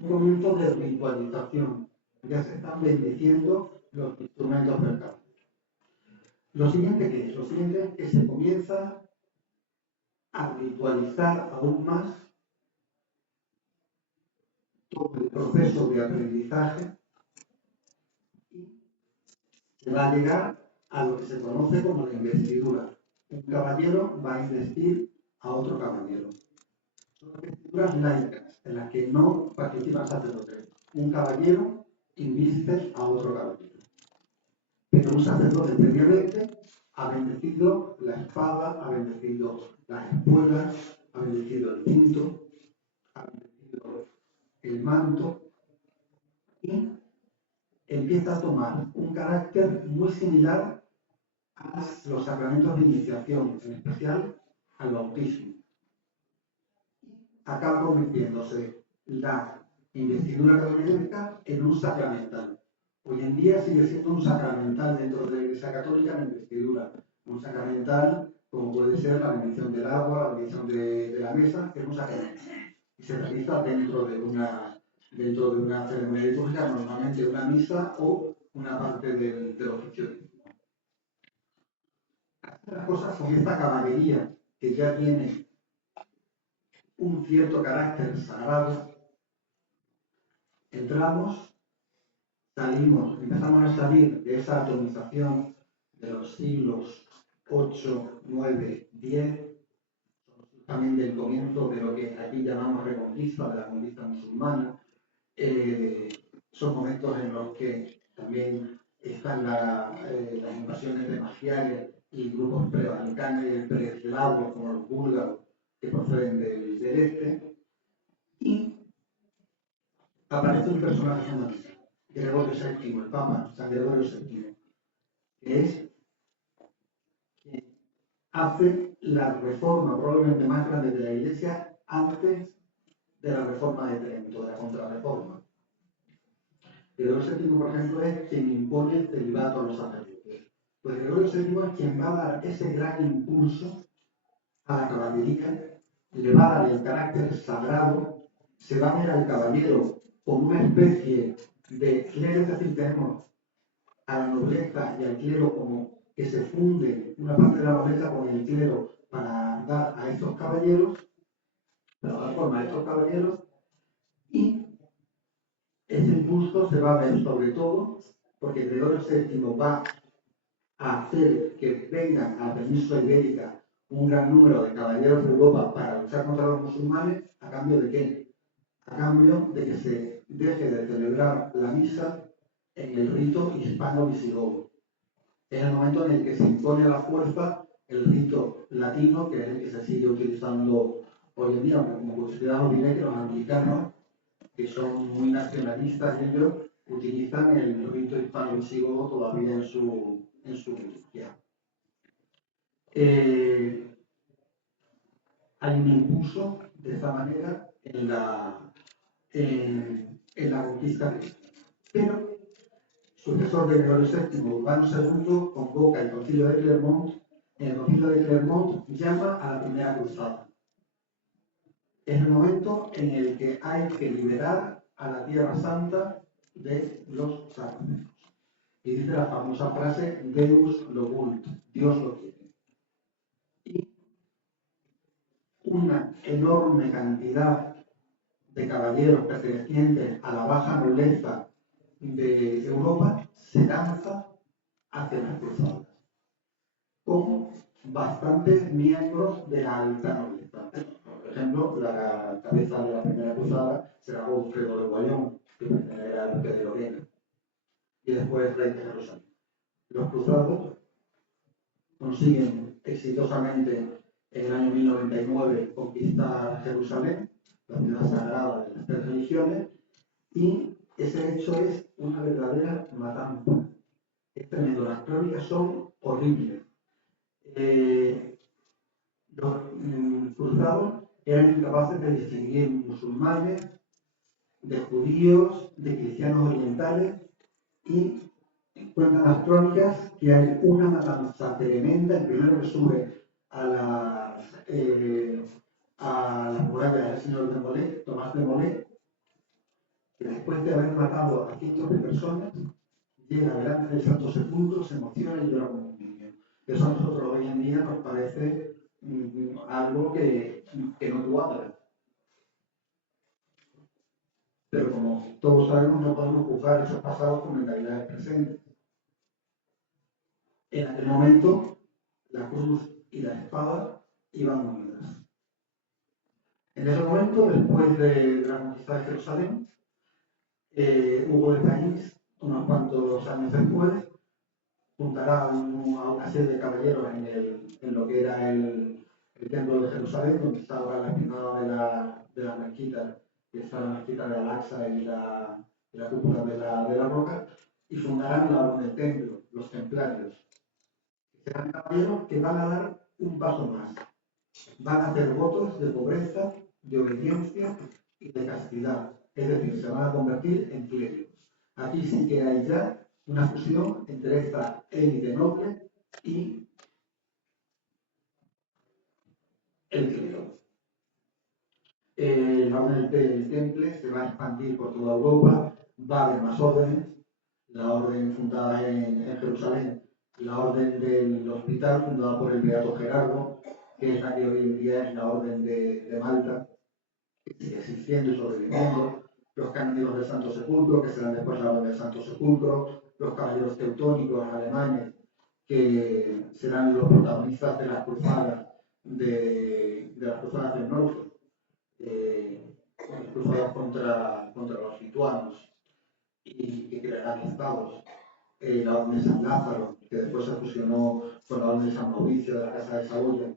un momento de ritualización. Ya se están bendiciendo los instrumentos del campo. Lo siguiente que es, lo siguiente es que se comienza a ritualizar aún más todo el proceso de aprendizaje y se va a llegar a lo que se conoce como la investidura. Un caballero va a investir a otro caballero. Son investiduras laicas en las que no participan sacerdotes. Un caballero inviste a otro caballero. Pero un sacerdote previamente ha bendecido la espada, ha bendecido las espuelas, ha bendecido el cinto, ha bendecido el manto y empieza a tomar un carácter muy similar a los sacramentos de iniciación, en especial al bautismo. Acaba convirtiéndose la investidura católica en un sacramental. Hoy en día sigue siendo un sacramental dentro de la Iglesia Católica la investidura. Un sacramental como puede ser la bendición del agua, la bendición de la mesa, que es un sacramento. Y se realiza dentro de una ceremonia litúrgica, normalmente una misa o una parte del oficio. Las cosas con esta caballería que ya tiene un cierto carácter sagrado, entramos, salimos, empezamos a salir de esa atomización de los siglos 8, 9, 10, también del comienzo de lo que aquí llamamos reconquista, de la conquista musulmana. Son momentos en los que también están las invasiones de magiares y grupos prebalcanes y preeslavos como los búlgaros que proceden del este. Y aparece un personaje fundamental, Gregorio VII, el Papa, San Gregorio VII, que es quien hace la reforma probablemente más grande de la Iglesia antes de la reforma de Trento, de la contrarreforma. Gregorio VII, por ejemplo, es quien impone el celibato a los sacerdotes. Pues Gregorio VII es quien va a dar ese gran impulso a la caballería, le va a dar el carácter sagrado, se va a ver al caballero como una especie de clero, es decir, tenemos a la nobleza y al clero como que se funde una parte de la nobleza con el clero para dar a estos caballeros, para dar forma a estos caballeros, y ese impulso se va a ver sobre todo porque Gregorio VII va a hacer que vengan a la península ibérica un gran número de caballeros de Europa para luchar contra los musulmanes, ¿a cambio de qué? A cambio de que se deje de celebrar la misa en el rito hispano-visigodo. Es el momento en el que se impone a la fuerza el rito latino, que es el que se sigue utilizando hoy en día, aunque como curiosidad os diré que los anglicanos, que son muy nacionalistas, ellos utilizan el rito hispano-visigodo todavía en su liturgia. Hay un impulso de esta manera en la conquista cristiana. Pero sucesor de Gregorio VII, Urbano II, convoca el concilio de Clermont. En el concilio de Clermont llama a la primera cruzada. Es el momento en el que hay que liberar a la Tierra Santa de los sarracenos. Y dice la famosa frase, Deus lo vult, Dios lo quiere. Y una enorme cantidad de caballeros pertenecientes a la baja nobleza de Europa se lanza hacia las cruzadas, con bastantes miembros de la alta nobleza. Por ejemplo, la cabeza de la primera cruzada será Godofredo de Bouillon, que era el duque de Lorena, y después rey de Jerusalén. Los cruzados consiguen exitosamente en el año 1099 conquistar Jerusalén, la ciudad sagrada de las tres religiones, y ese hecho es una verdadera matanza. Es tremendo, las crónicas son horribles. Los cruzados eran incapaces de distinguir musulmanes, de judíos, de cristianos orientales, y cuentan las crónicas que hay una matanza tremenda. El primero que sube a las murallas del señor de Molé, Tomás de Molé, que después de haber matado a cientos de personas, llega delante del Santo Sepulcro, se emociona y llora como un niño. Eso a nosotros hoy en día nos parece algo que no cuadra. Pero como todos sabemos, no podemos juzgar esos pasados con mentalidades presentes. En aquel momento, la cruz y la espada iban unidas. En ese momento, después de la conquista de Jerusalén, Hugo de Caïns, unos cuantos años después, juntará a una serie de caballeros en lo que era el templo de Jerusalén, donde está ahora la espinada de la mezquita, que está la mezquita de Al-Aqsa y la cúpula de la roca, y fundarán la orden del templo, los templarios. Serán caballeros que van a dar un paso más. Van a hacer votos de pobreza, de obediencia y de castidad. Es decir, se van a convertir en clérigos. Aquí sí que hay ya una fusión entre esta élite noble y el clero. La orden del Temple se va a expandir por toda Europa, va a haber más órdenes. La orden fundada en Jerusalén, la orden del hospital fundada por el Beato Gerardo, que es la que hoy en día es la orden de Malta, que sigue existiendo y sobreviviendo, los canónigos del Santo Sepulcro, que serán después la orden del Santo Sepulcro, los caballeros teutónicos alemanes, que serán los protagonistas de las cruzadas las cruzadas del norte, las cruzadas contra los lituanos, y que crearán estados. La orden de San Lázaro, que después se fusionó con la orden de San Mauricio de la Casa de Saboya.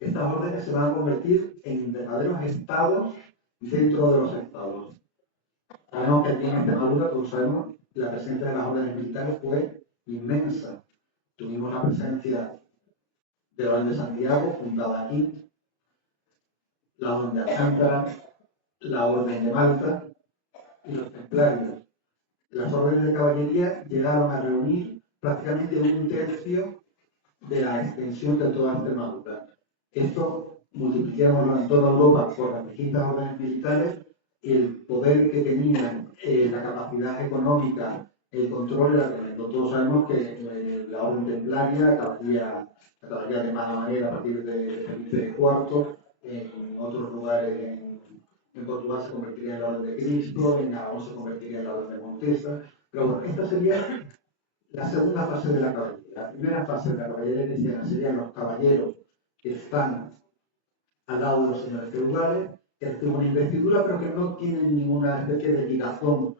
Estas órdenes se van a convertir en verdaderos estados dentro de los estados. Sabemos que aquí en Extremadura, todos sabemos, la presencia de las órdenes militares fue inmensa. Tuvimos la presencia de la Orden de Santiago, fundada aquí, la Orden de Alcántara, la Orden de Malta y los Templarios. Las órdenes de caballería llegaron a reunir prácticamente un tercio de la extensión de toda Extremadura. Esto, multiplicámoslo en toda Europa por las distintas órdenes militares, el poder que tenían, la capacidad económica, el control era tremendo. Todos sabemos que la orden templaria, la caballería de mala manera a partir de Felipe IV, en otros lugares en Portugal se convertiría en la orden de Cristo, en Aragón se convertiría en la orden de Montesa. Pero bueno, esta sería la segunda fase de la caballería. La primera fase de la caballería cristiana serían los caballeros que están al lado de los señores feudales, que reciben una investidura, pero que no tienen ninguna especie de ligazón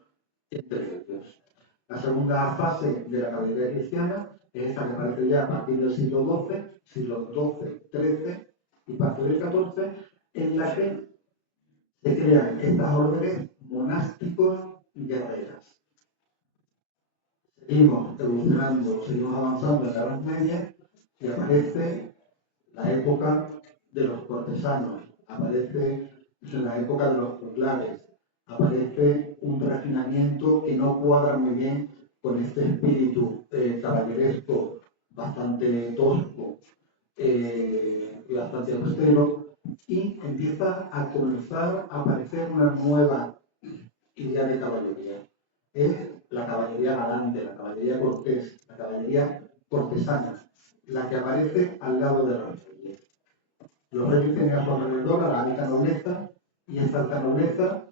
entre ellos. La segunda fase de la caballería cristiana es esta que aparece ya a partir del siglo XII, y parte del XIV, en la que se crean estas órdenes monásticos guerreras. Seguimos evolucionando, seguimos avanzando en la Edad Media y aparece la época de los cortesanos, aparece la época de los juglares, aparece un refinamiento que no cuadra muy bien con este espíritu caballeresco bastante tosco y bastante austero, y empieza a comenzar a aparecer una nueva idea de caballería. Es la caballería galante, la caballería cortés, la caballería cortesana, la que aparece al lado de los reyes. Los reyes tienen a su alrededor a la alta nobleza, y esta alta nobleza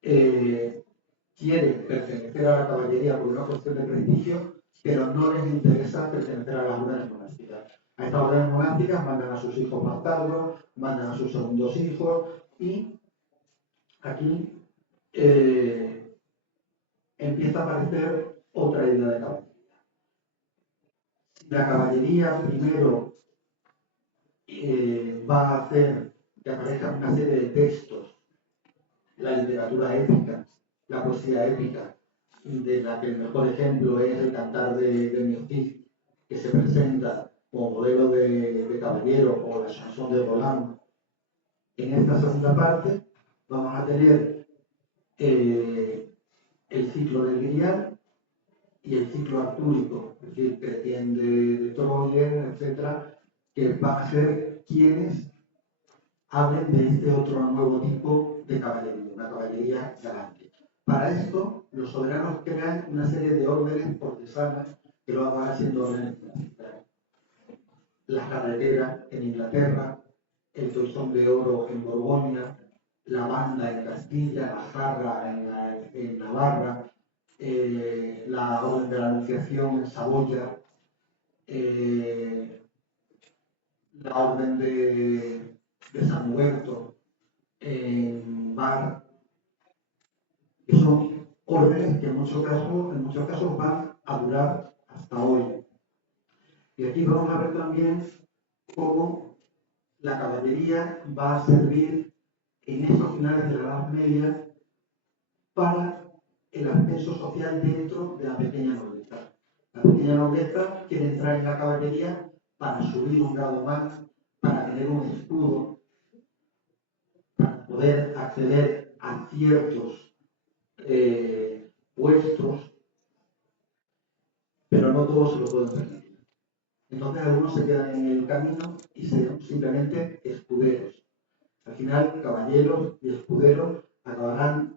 quiere pertenecer a la caballería por una cuestión de prestigio, pero no les interesa pertenecer a las órdenes monásticas. A estas órdenes monásticas mandan a sus hijos bastardos, mandan a sus segundos hijos, y aquí empieza a aparecer otra idea de caballería. La caballería primero va a hacer que aparezcan una serie de textos, la literatura épica, la poesía épica, de la que el mejor ejemplo es el Cantar de Miotis, que se presenta como modelo de caballero, o la Chanson de Roland. En esta segunda parte vamos a tener el ciclo del Grial y el ciclo artúrico, es decir, Cretien de Troya, etcétera, que van a ser quienes hablen de este otro nuevo tipo de caballería, una caballería galante. Para esto, los soberanos crean una serie de órdenes cortesanas que lo van haciendo órdenes monásticas. la carretera en Inglaterra, el toisón de oro en Borgoña, la banda en Castilla, la jarra en Navarra, la orden de la Anunciación en Saboya, la orden de San Huberto en Bar, que son órdenes que en muchos casos van a durar hasta hoy. Y aquí vamos a ver también cómo la caballería va a servir en esos finales de la Edad Media para el ascenso social dentro de la pequeña nobleza. La pequeña nobleza quiere entrar en la caballería para subir un grado más, para tener un escudo, para poder acceder a ciertos puestos, pero no todos se lo pueden permitir. Entonces algunos se quedan en el camino y son simplemente escuderos. Al final, caballeros y escuderos acabarán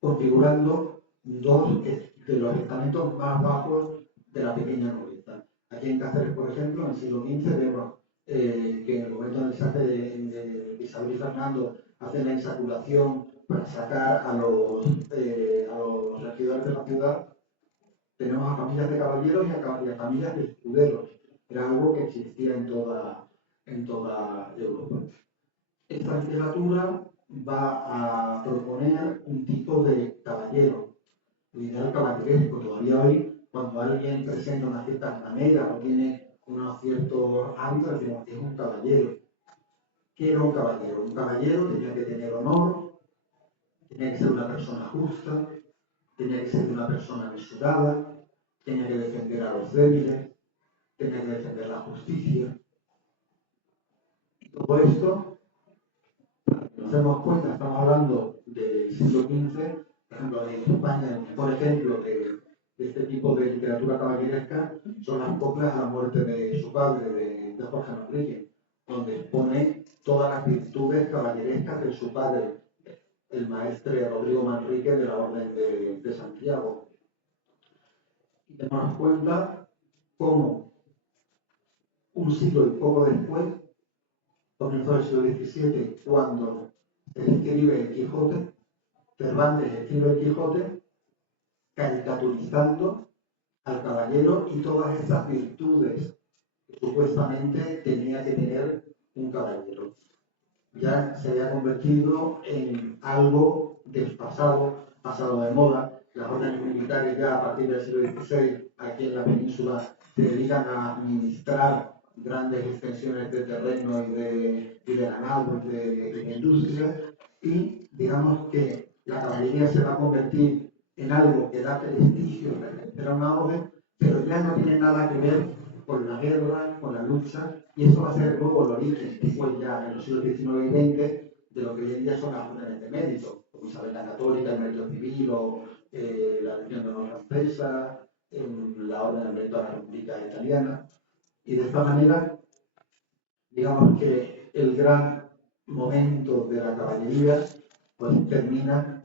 configurando dos de los estamentos más bajos de la pequeña nobleza. Aquí en Cáceres, por ejemplo, en el siglo XV, vemos que en el momento en el que se hace de Isabel y Fernando hacen la insaculación para sacar a los regidores de la ciudad, tenemos a familias de caballeros y a familias de escuderos. Era algo que existía en toda Europa. Esta literatura va a proponer un tipo de caballero, el ideal caballeresco. Todavía hoy, cuando alguien presenta una cierta manera o tiene unos ciertos hábitos, decimos que es un caballero. ¿Qué era un caballero? Un caballero tenía que tener honor, tenía que ser una persona justa, tenía que ser una persona mesurada, tenía que defender a los débiles, tenía que defender la justicia. Y todo esto, nos damos cuenta, estamos hablando del siglo XV, por ejemplo, en España, el mejor ejemplo de este tipo de literatura caballeresca son las coplas a la muerte de su padre, de Jorge Manrique, donde expone todas las virtudes caballerescas de su padre, el maestre Rodrigo Manrique de la Orden de Santiago. Y tenemos cuenta cómo un siglo y poco después, comenzó el siglo XVII, cuando se escribe el Quijote, Cervantes escribe el Quijote caricaturizando al caballero y todas esas virtudes que supuestamente tenía que tener un caballero. Ya se había convertido en algo desfasado, pasado de moda. Las órdenes militares ya a partir del siglo XVI aquí en la península se dedican a administrar grandes extensiones de terreno y de ganado y de industria, y digamos que la caballería se va a convertir en algo que da prestigio, era una orden, pero ya no tiene nada que ver con la guerra, con la lucha, y eso va a ser luego el origen, después ya en los siglos XIX y XX, de lo que hoy en día son las órdenes de mérito, como Isabel la Católica, el mérito civil, o la Legión de Honor Francesa, la orden del mérito a la República Italiana, y de esta manera, digamos que el gran momento de la caballería pues termina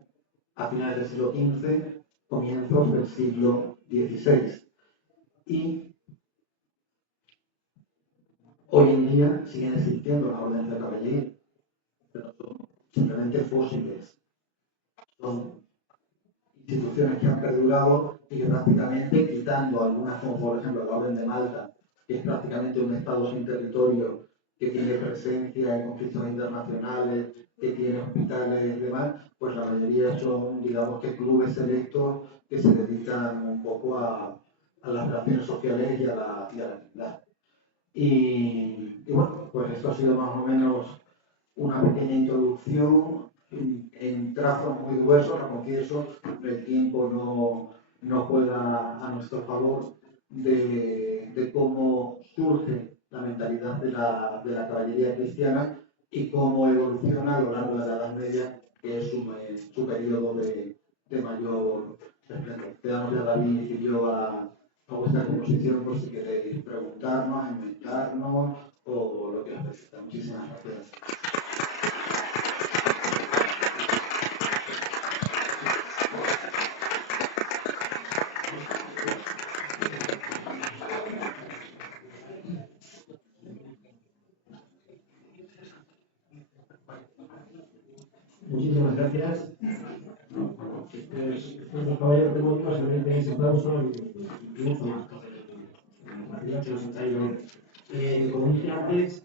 a finales del siglo XV, comienzos del siglo XVI. Y hoy en día siguen existiendo las órdenes de caballería, pero son simplemente fósiles. Son instituciones que han perdurado y que prácticamente, quitando algunas, como por ejemplo la Orden de Malta, que es prácticamente un Estado sin territorio, que tiene presencia en conflictos internacionales, que tiene hospitales y demás, pues la mayoría son, digamos, que clubes selectos que se dedican un poco a las relaciones sociales y a la actividad. Y bueno, pues esto ha sido más o menos una pequeña introducción en trazos muy diversos. Lo confieso, el tiempo no juega a nuestro favor de cómo surge la mentalidad de la caballería cristiana y cómo evoluciona a lo largo de la Edad Media, que es su periodo de mayor esplendor. Quedamos ya David y yo a vuestra disposición por si queréis preguntarnos, inventarnos o lo que os apetezca. Muchísimas gracias. Muchísimas gracias. Estos caballeros de motivos se merecen ese aplauso y mucho más por la material que nos han traído hoy. Como dije antes,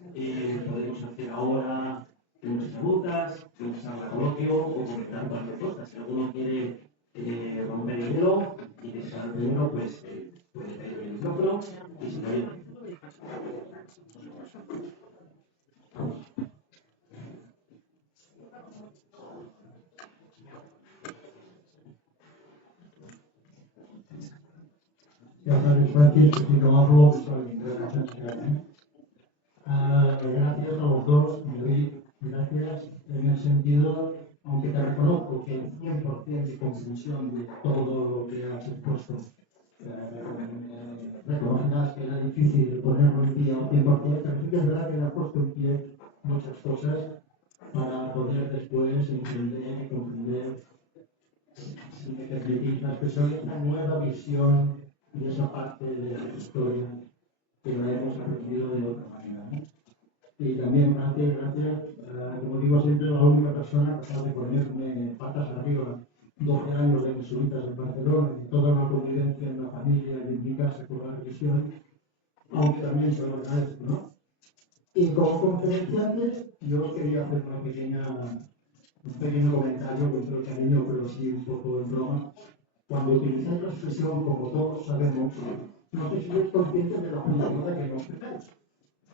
podemos hacer ahora nuestras rutas, usar la coloquio o comentar cualquier cosa. Si alguno quiere romper el hielo y dejar primero, pues puede pedir el micrófono y si no, Gracias, mi trabajo gracias a los dos, muy gracias en el sentido, aunque te reconozco que el 100% de conclusión de todo lo que has expuesto, reconocerás que era difícil ponerlo en pie al 100%, pero sí que es verdad que me has puesto en pie muchas cosas para poder después entender y comprender, si me permitís la expresión, una nueva visión de esa parte de la historia que la hemos aprendido de otra manera, ¿no? Y también gracias, como digo siempre, la única persona capaz de ponerme patas arriba 12 años de jesuitas en Barcelona y toda una convivencia en la familia y en mi casa con la religión, aunque también se lo agradezco, ¿no? Y como conferenciante, yo quería hacer un pequeño comentario con todo el cariño, pero sí un poco en broma. Cuando utilizáis la expresión, como todos sabemos, no sé si sois conscientes de la pregunta que nos hacéis.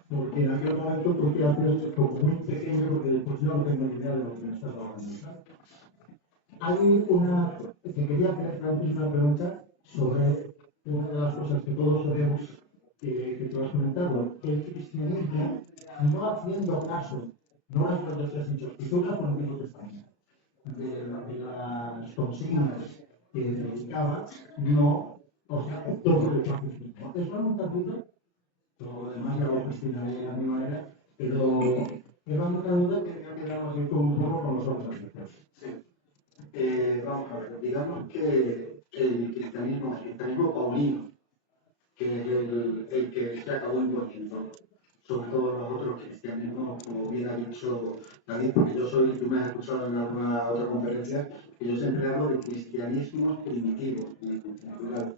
Porque en aquel momento tú te haces como muy pequeño, porque después yo no tengo ni idea de lo que me estás hablando. Hay que quería hacer antes una pregunta sobre una de las cosas que todos sabemos que tú has comentado, el cristianismo, no haciendo caso, no es lo que has dicho, escrituras con el Antiguo Testamento, de las consignas que predicaba, no, o sea, optó por el cristianismo. Es una duda. Todo lo demás ya lo gestionaré a mi manera, pero era una duda que me ha quedado así como un poco con los ojos abiertos. Sí. Vamos a ver, digamos que el cristianismo paulino, que es el que se acabó imponiendo sobre todos los otros cristianismos, como bien ha dicho David, porque tú me has escuchado en alguna otra conferencia, que yo siempre hablo de cristianismos primitivos, en plural.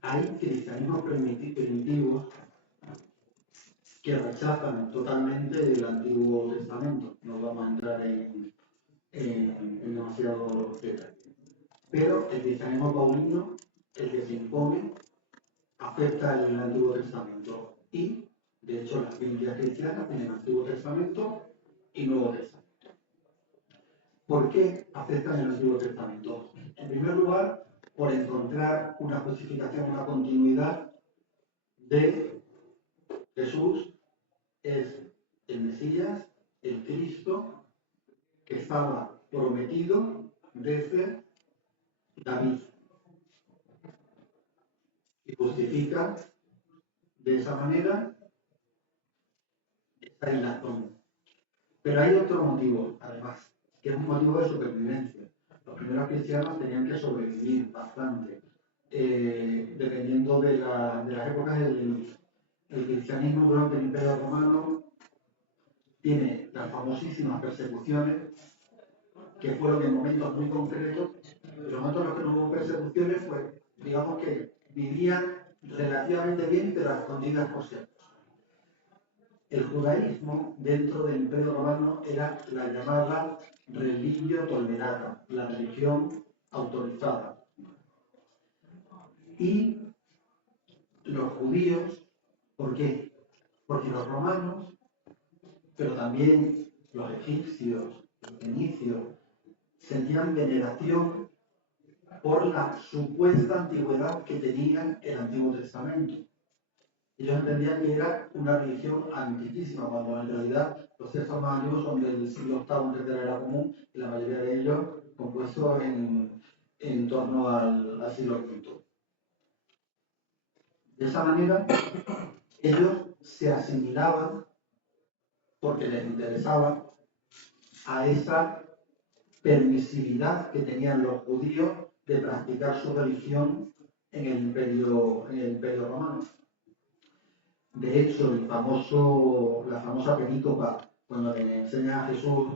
Hay cristianismos primitivos que rechazan totalmente el Antiguo Testamento. No vamos a entrar en demasiado detalle. Pero el cristianismo paulino, el que se impone, acepta el Antiguo Testamento. Y, de hecho, las Biblias cristianas tienen Antiguo Testamento y Nuevo Testamento. ¿Por qué aceptan el Antiguo Testamento? En primer lugar, por encontrar una justificación, una continuidad de Jesús es el Mesías, el Cristo, que estaba prometido desde David. Y justifica de esa manera esta hilazón. Pero hay otro motivo, además, que es un motivo de supervivencia. Los primeros cristianos tenían que sobrevivir bastante. Dependiendo de las épocas, el cristianismo durante el Imperio Romano tiene las famosísimas persecuciones, que fueron en momentos muy concretos. En los momentos en los que no hubo persecuciones, pues digamos que vivían relativamente bien, pero a escondidas por cierto. El judaísmo dentro del Imperio Romano era la llamada religio tolerata, la religión autorizada. Y los judíos, ¿por qué? Porque los romanos, pero también los egipcios, los fenicios, sentían veneración por la supuesta antigüedad que tenía el Antiguo Testamento. Ellos entendían que era una religión antiquísima, cuando en realidad los textos más antiguos son del siglo VIII antes de la era común, y la mayoría de ellos compuestos en torno al siglo V. De esa manera, ellos se asimilaban, porque les interesaba, a esa permisividad que tenían los judíos de practicar su religión en el Imperio Romano. De hecho, la famosa perícopa cuando le enseña a Jesús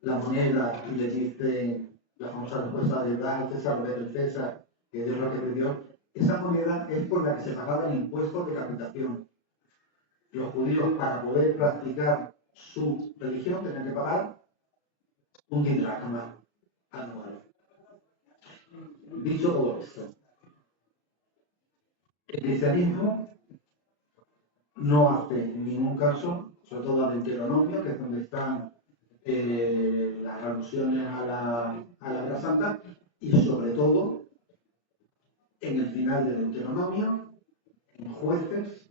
la moneda y le dice la famosa respuesta de da al César lo que es del César, que Dios lo que es de Dios, esa moneda es por la que se pagaba el impuesto de capitación. Los judíos, para poder practicar su religión, tenían que pagar un didracma anual. Dicho todo esto, el cristianismo no hace en ningún caso, sobre todo al Deuteronomio, que es donde están las alusiones a la Guerra Santa, y sobre todo en el final del Deuteronomio, en Jueces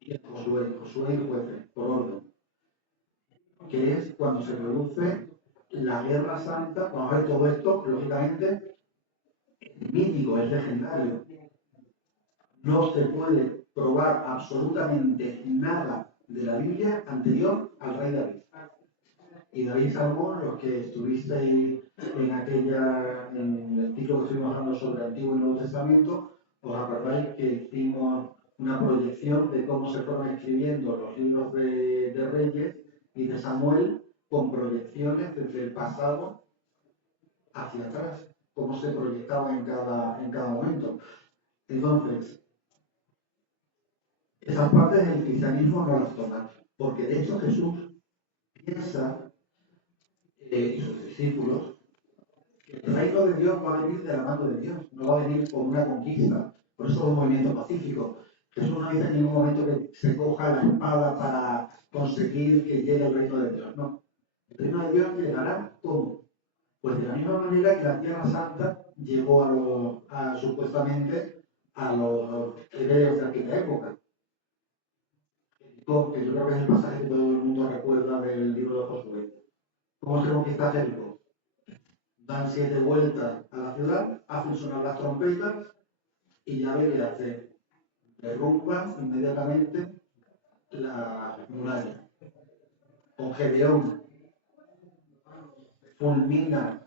y en Josué y Jueces, por orden, que es cuando se produce la Guerra Santa. Cuando hay todo esto, lógicamente, es mítico, es legendario. No se puede probar absolutamente nada de la Biblia anterior al rey David. Y David Salmón, los que estuvisteis en el ciclo que estuvimos hablando sobre el Antiguo y Nuevo Testamento, os acordáis que hicimos una proyección de cómo se fueron escribiendo los libros de Reyes y de Samuel con proyecciones desde el pasado hacia atrás, cómo se proyectaba en cada momento. Entonces, esas partes del cristianismo no las toman, porque de hecho Jesús piensa, y sus discípulos, que el reino de Dios va a venir de la mano de Dios, no va a venir por una conquista, por eso es un movimiento pacífico. Jesús no dice en ningún momento que se coja la espada para conseguir que llegue el reino de Dios, no. El reino de Dios llegará ¿cómo? Pues de la misma manera que la Tierra Santa llegó supuestamente a los hebreos de aquella época. Que yo creo que es el pasaje que todo el mundo recuerda del libro de Josué. ¿Cómo se conquista Jericó? Dan 7 vueltas a la ciudad, hacen sonar las trompetas y ya ve que hace. Derrumban inmediatamente la muralla. Con Gedeón fulmina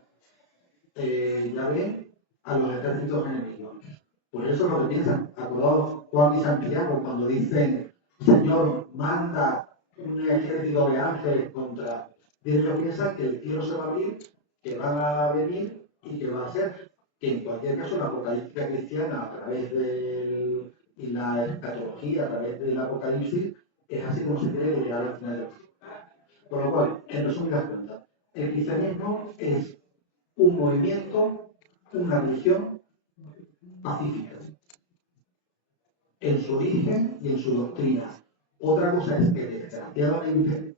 Yahvé a los ejércitos enemigos. Pues eso es lo que piensan. Acordados Juan y Santiago cuando dicen, Señor, manda un ejército de ángeles contra. Y ellos piensan que el cielo se va a abrir, que van a venir y que va a ser. Que en cualquier caso la apocalíptica cristiana a través del y la escatología a través del apocalipsis es así como se cree que llegará al final de los tiempos. Por lo cual, en resumidas cuentas, el cristianismo es un movimiento, una religión pacífica en su origen y en su doctrina. Otra cosa es que, desgraciadamente,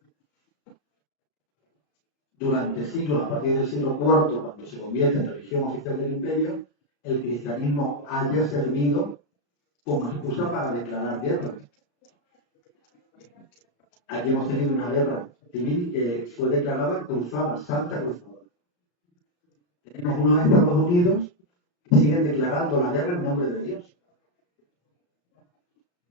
durante siglos, a partir del siglo IV, cuando se convierte en religión oficial del imperio, el cristianismo haya servido como excusa para declarar guerra. Aquí hemos tenido una guerra civil que fue declarada cruzada, santa cruzada. Tenemos unos Estados Unidos que siguen declarando la guerra en nombre de Dios.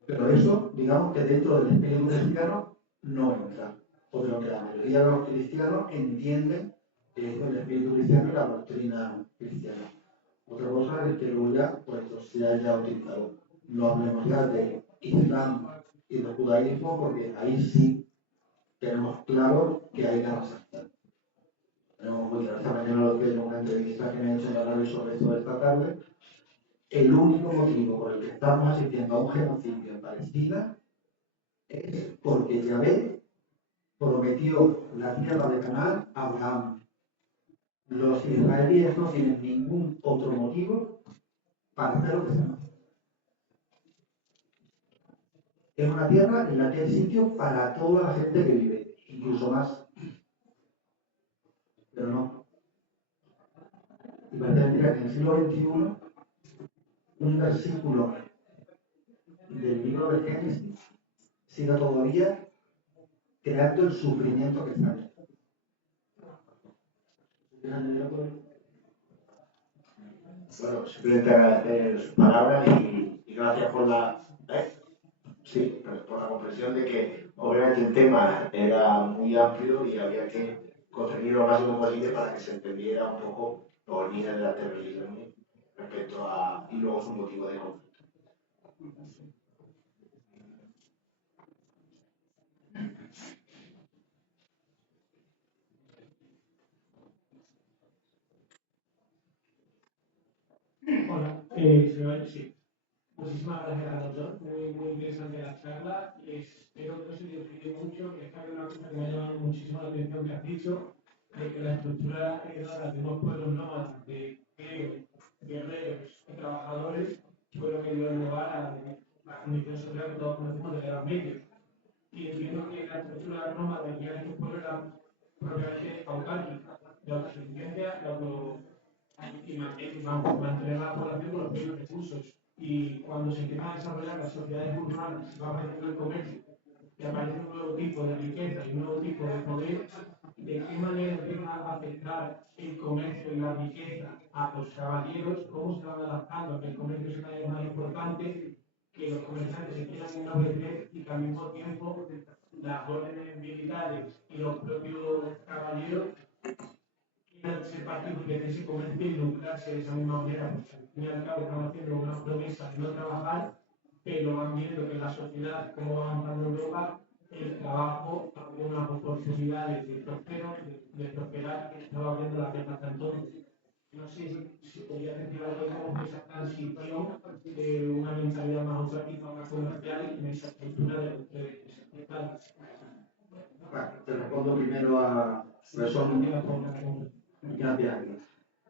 Pero eso, digamos que dentro del espíritu cristiano no entra. O de lo que la mayoría de los cristianos entienden que es el espíritu cristiano y la doctrina cristiana. Otra cosa es que luego ya pues, se haya utilizado. No hablemos ya de Islam y de judaísmo, porque ahí sí tenemos claro que hay guerra santa. Tenemos muy claro. Esta mañana lo que en una entrevista que me he hecho en la radio sobre esto de esta tarde. El único motivo por el que estamos asistiendo a un genocidio en Palestina es porque Yahvé prometió la tierra de Canaán a Abraham. Los israelíes no tienen ningún otro motivo para hacer lo que se hace. Es una tierra en la que hay sitio para toda la gente que vive, incluso más. Pero no. Y parece mentira que en el siglo XXI un versículo del libro de Génesis siga todavía creando el sufrimiento que está ahí. Bueno, simplemente agradecer sus palabras y gracias por por la comprensión de que obviamente el tema era muy amplio y había que conseguir lo máximo posible para que se entendiera un poco los orígenes de la religión respecto a y luego su motivo de conflicto. Bueno, sí. Muchísimas gracias, doctor. Muy interesante la charla. Espero que no se diga mucho, que esta es una cosa que me ha llamado muchísimo la atención que has dicho, de que la estructura heredada de unos pueblos nómadas, de que guerreros y trabajadores fueron que dieron lugar a la condición social que todos conocemos de la Edad Media. Y entiendo que la estructura nómada que hay en estos pueblos era propiamente autárquica, de autosuficiencia, y mantener la población con los mismos recursos. Y cuando se empiezan a desarrollar las sociedades urbanas, va apareciendo el comercio, y aparece un nuevo tipo de riqueza y un nuevo tipo de poder, ¿de qué manera empieza a afectar el comercio y la riqueza a los caballeros? ¿Cómo se van adaptando a que el comercio sea cada vez más importante, que los comerciantes se quieran ennoblecer y que al mismo tiempo las órdenes militares y los propios caballeros quieran ser partícipes de ese comercio y lucrarse de esa misma manera? Porque al fin y al cabo están haciendo una promesa de no trabajar, pero van viendo que en la sociedad, como va avanzando Europa, el trabajo abre unas oportunidades de prosperar, que estaba abriendo la guerra hasta entonces. No sé si podría decir algo de cómo esa transición de una mentalidad más autárquica a una comercial en esa estructura de tal. Bueno, te respondo primero a... Pues gracias.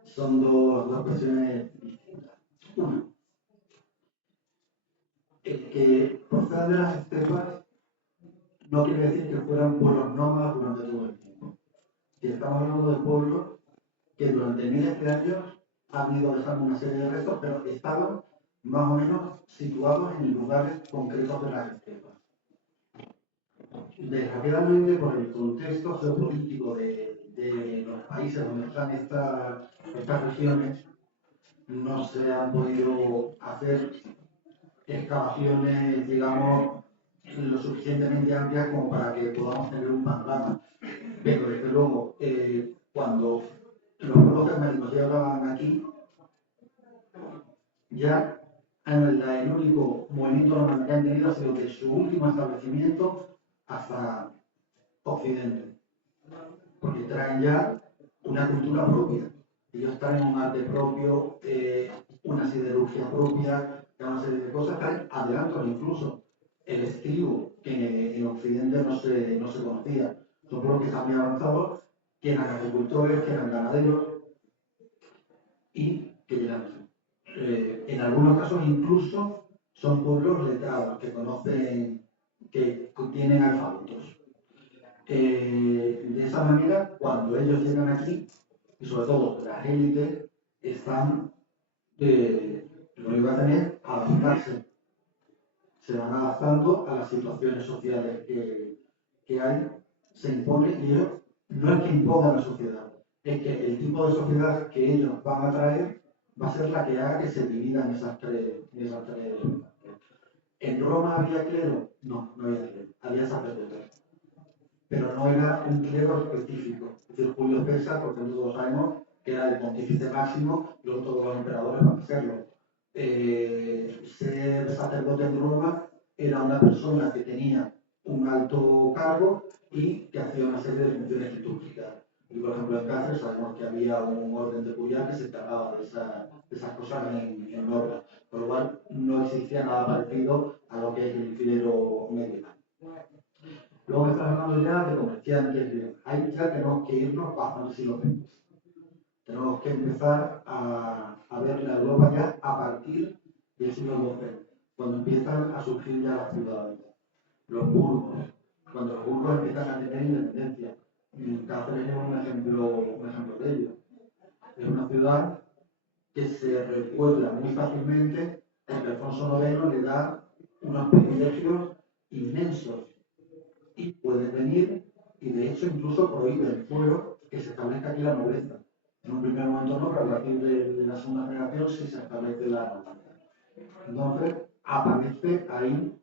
Son dos cuestiones distintas. Una, el que procedan de las estepas no quiere decir que fueran pueblos nómadas durante todo el tiempo. Si estamos hablando de pueblos que durante miles de años han ido dejando una serie de restos, pero estaban más o menos situados en lugares concretos de las estepas. Desgraciadamente, por el contexto geopolítico de los países donde están estas regiones, no se han podido hacer excavaciones, digamos, lo suficientemente amplias como para que podamos tener un panorama. Pero desde luego, cuando los pueblos germánicos llegaban aquí, ya el único movimiento normal que han tenido ha sido de su último establecimiento hasta Occidente, porque traen ya una cultura propia. Ellos traen un arte propio, una siderurgia propia, una serie de cosas, traen adelantos incluso. El estribo, que en Occidente no se conocía. Son pueblos que están muy avanzados, que eran agricultores, que eran ganaderos y que llegan. En algunos casos incluso son pueblos letrados, que conocen, que tienen alfabetos. De esa manera, cuando ellos llegan aquí, y sobre todo las élites, están, lo único que hacen es adaptarse. Se van adaptando a las situaciones sociales que hay, se impone, y ellos no es que impongan la sociedad, es que el tipo de sociedad que ellos van a traer va a ser la que haga que se dividan esas tres. ¿En Roma había clero? No, no había clero, había sacerdotes. Pero no era un clero específico. Es decir, Julio César, porque todos sabemos que era el pontífice máximo, y luego todos los emperadores van a serlo. Ser sacerdote en Roma era una persona que tenía un alto cargo y que hacía una serie de funciones litúrgicas. Y por ejemplo en Cáceres sabemos que había un orden de curia que se encargaba de esas cosas en Roma, por lo cual no existía nada parecido a lo que es el clero medieval. Luego me estás hablando ya de comerciantes. Ahí ya tenemos que irnos bastante siglos después. Tenemos que empezar a ver la Europa ya a partir del siglo XII, cuando empiezan a surgir ya las ciudades, los burgos, cuando los burgos empiezan a tener independencia. Cáceres es un ejemplo de ello. Es una ciudad que se recuerda muy fácilmente porque Alfonso IX le da unos privilegios inmensos y pueden venir, y de hecho incluso prohíbe el fuero que se establezca aquí la nobleza. En un primer momento no, pero a partir de la segunda generación sí se establece la nobleza. Entonces aparece ahí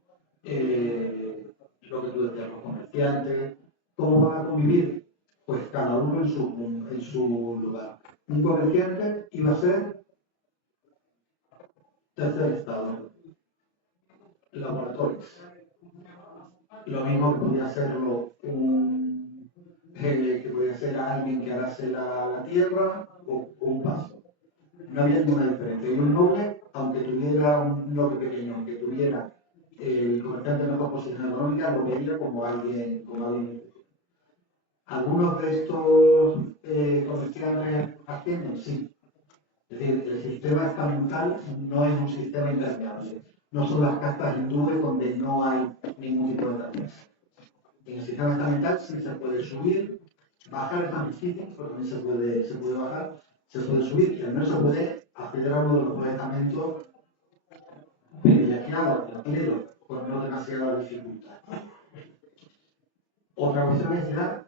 lo que tú decías, los comerciantes. ¿Cómo van a convivir? Pues cada uno en su lugar. Un comerciante iba a ser tercer estado, laboratorios. Lo mismo que podía serlo que podía ser alguien que arase la tierra o un paso. No había ninguna diferencia. Y un noble, aunque tuviera un noble pequeño, aunque tuviera el comerciante de mejor posición económica, lo veía como alguien. ¿Algunos de estos comerciantes ascienden? Sí. Es decir, el sistema estamental no es un sistema intercambiable. No son las castas hindúes donde no hay ningún tipo de cambio. En el sistema estamental sí se puede subir, bajar es más difícil, pero también se puede bajar, se puede subir y al menos se puede acceder a uno de los dos estamentos privilegiados, el clero, con no demasiada dificultad. Otra opción es ya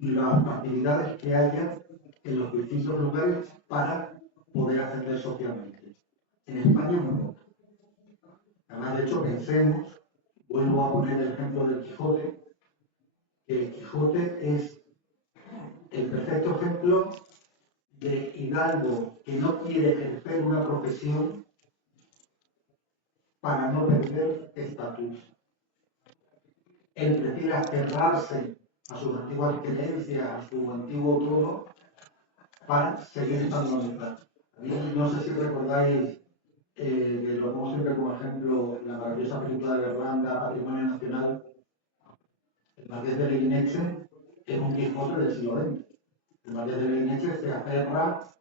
las facilidades que haya en los distintos lugares para poder ascender socialmente. En España muy poco. Además, de hecho, pensemos, vuelvo a poner el ejemplo del Quijote, que el Quijote es el perfecto ejemplo de hidalgo que no quiere ejercer una profesión para no perder estatus. Él prefiere aferrarse a sus antiguas creencias, a su antiguo todo, para seguir estando en el plan. No sé si recordáis que lo pongo siempre como ejemplo la maravillosa película de Berlanga, Patrimonio Nacional. El Marqués de Leguineche es un Quijote del siglo XX. El Marqués de Leguineche se aferra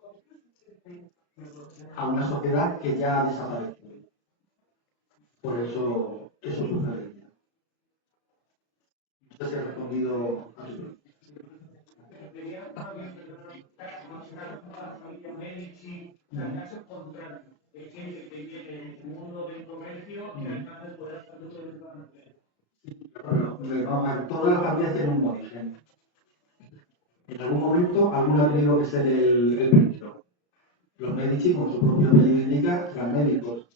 a una sociedad que ya ha desaparecido. Por eso sucede. No sé si he respondido a tu pregunta. La familia Medici, el caso contrario, de gente que viene del mundo del comercio y alcanza el poder absoluto del plan. Bueno, vamos a ver, todas las familias tienen un origen. En algún momento, alguno ha tenido que ser el primero. Los Medici, como su propio nombre indica, eran médicos.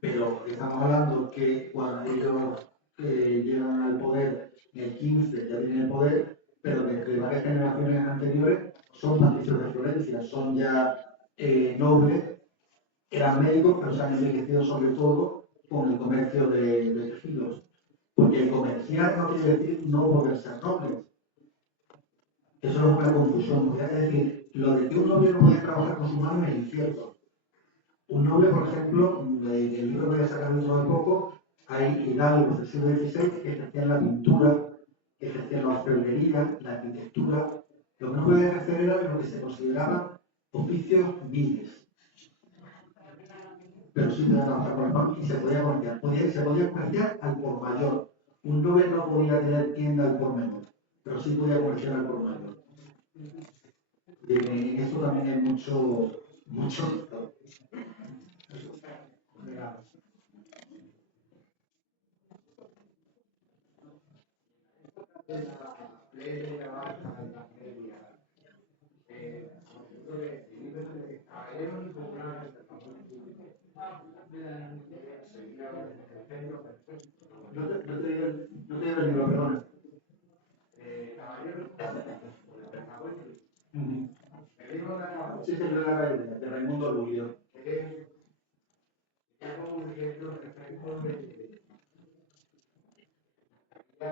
Pero estamos hablando que cuando ellos llegan al poder en el 15, ya tienen el poder, pero desde varias generaciones anteriores son patricios de Florencia, son ya nobles, eran médicos, pero se han enriquecido sobre todo con el comercio de tejidos. Porque el comerciar no quiere decir no poder ser noble. Eso es una confusión. Es decir, lo de que un noble no puede trabajar con sus manos es incierto. Un noble, por ejemplo, en el libro que voy a sacar dentro de poco, hay hidalgos del siglo XVI que ejercían la pintura, que ejercían la orfebrería, la arquitectura. Lo que no podía ejercer era lo que se consideraban oficios viles. Pero sí podía trabajar con las manos y se podía comerciar. Se podía comerciar al por mayor. Un noble no podía tener tienda al por menor, pero sí podía comerciar al por mayor. En esto también hay mucho. No te digo el libro, perdona. El libro de la sí, el libro de la calle de Raimundo Lulio. Es como un ejemplo perfecto de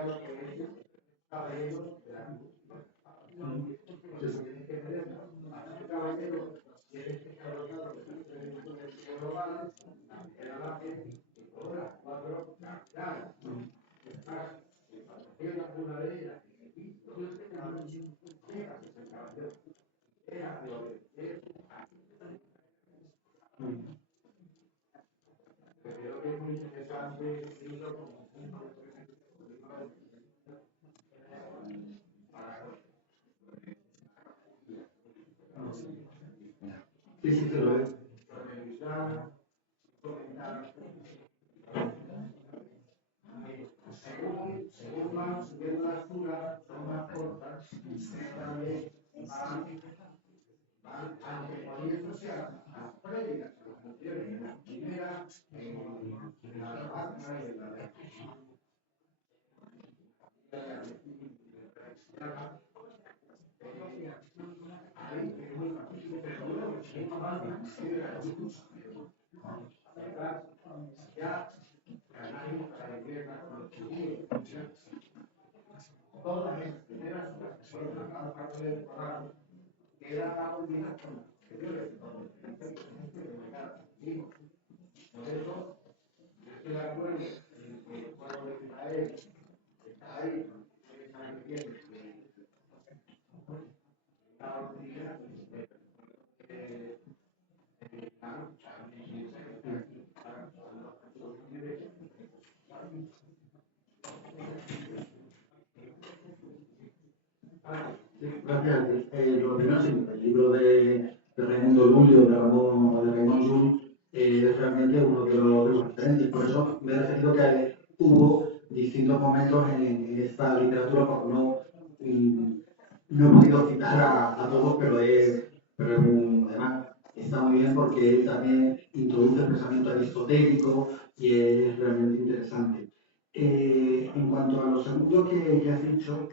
lo que es caballero de la caballero tiene que estar dotado de global, era la gente y todas las cuatro capitales. Una de ellas, era creo que es muy interesante decirlo como sí, sí, se lo es. Revisar, comentar. Según van subiendo la altura, son más cortas, también van anteponiéndose a las previas, a las anteriores, en la primera, en la rabata y en la de todas las primeras, cada parte del programa, queda combinado con de acuerdo en que el pueblo de Israel está ahí, sí, gracias. Lo primero, sí, el libro de Raimundo Lulio, de Raymond Llull, es realmente uno de los referentes. Por eso me he referido que hubo distintos momentos en esta literatura, porque no he podido citar a todos, pero además está muy bien porque él también introduce el pensamiento aristotélico y es realmente interesante. En cuanto a lo segundo que has dicho,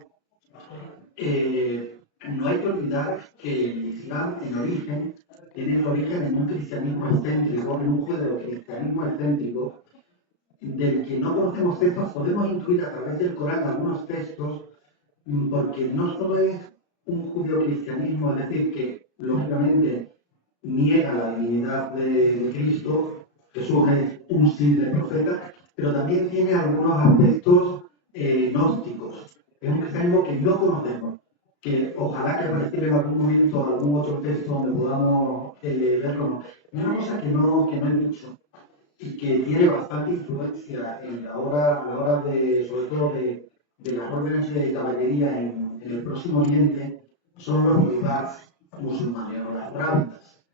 no hay que olvidar que el Islam en origen tiene el origen en un cristianismo excéntrico, en un judeocristianismo excéntrico, del que no conocemos textos, podemos intuir a través del Corán algunos textos, porque no solo es un judeocristianismo, es decir, que lógicamente niega la divinidad de Cristo, Jesús es un simple profeta, pero también tiene algunos aspectos gnósticos. Es un cristianismo que no conocemos, que ojalá que apareciera en algún momento algún otro texto donde podamos verlo. Y una cosa que no he dicho y que tiene bastante influencia a la hora de, sobre todo de las órdenes de caballería en el Próximo Oriente, son los ribats musulmanes o las rábitas.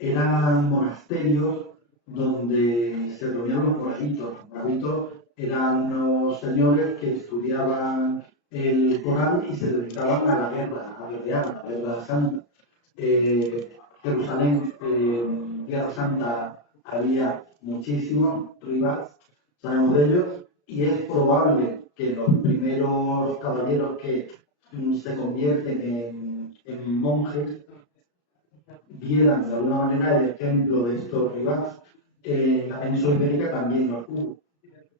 Eran monasterios donde se reunían los moravitos. Los moravitos eran unos señores que estudiaban el Corán y se dedicaban a la guerra, a guerrear, a la guerra santa. Jerusalén, Tierra Santa, había muchísimos ribas, sabemos de ellos, y es probable que los primeros caballeros que se convierten en monjes vieran de alguna manera el ejemplo de estos ribas. La península ibérica también los hubo.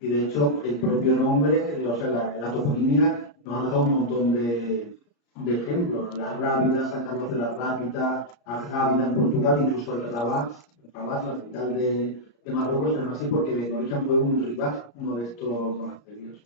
Y de hecho, el propio nombre, o sea, la toponimia, nos ha dado un montón de ejemplos. Las Rábidas, San Carlos de la Rábita, Algávida en Portugal, incluso el Rabat, la capital de Marruecos, se llama así porque de origen fue un ribat, uno de estos monasterios.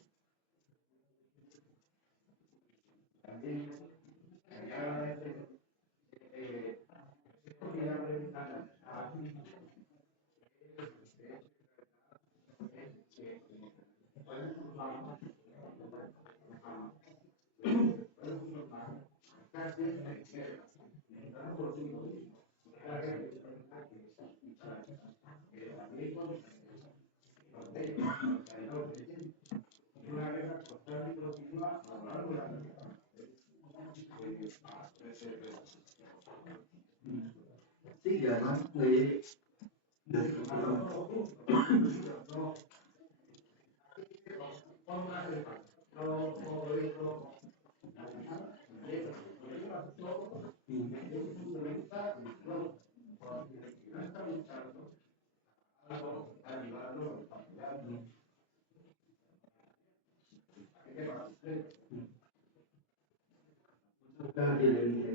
Sí, y además, el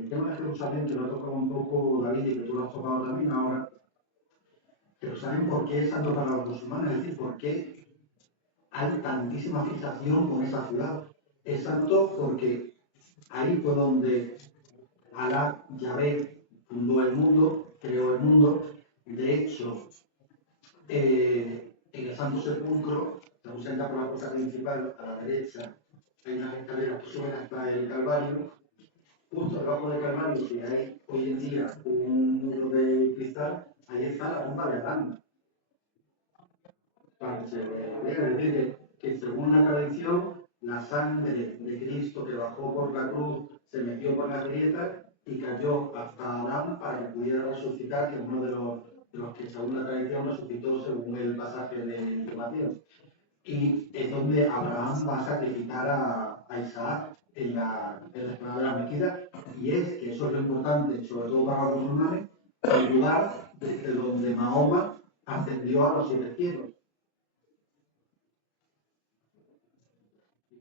tema de Jerusalén, que lo ha tocado un poco David y que tú lo has tocado también ahora, Jerusalén, ¿por qué es santo para los musulmanes? Es decir, ¿por qué hay tantísima fijación con esa ciudad? Es santo porque ahí fue donde Alá, Yahvé, fundó el mundo, creó el mundo. De hecho, en el Santo Sepulcro, según se entra por la puerta principal, a la derecha, hay unas escaleras que suben hasta el Calvario. Justo debajo del Calvario, que hay hoy en día un muro de cristal, ahí está la tumba de Adán. Para que se vea, es decir, que según la tradición, la sangre de Cristo que bajó por la cruz se metió por las grietas y cayó hasta Adán para que pudiera resucitar, que es uno de los que según la tradición resucitó según el pasaje de Mateo. Y es donde Abraham va a sacrificar a Isaac en la explanada de la mezquita, y es que eso es lo importante, sobre todo para los musulmanes, el lugar desde donde Mahoma ascendió a los 7 cielos.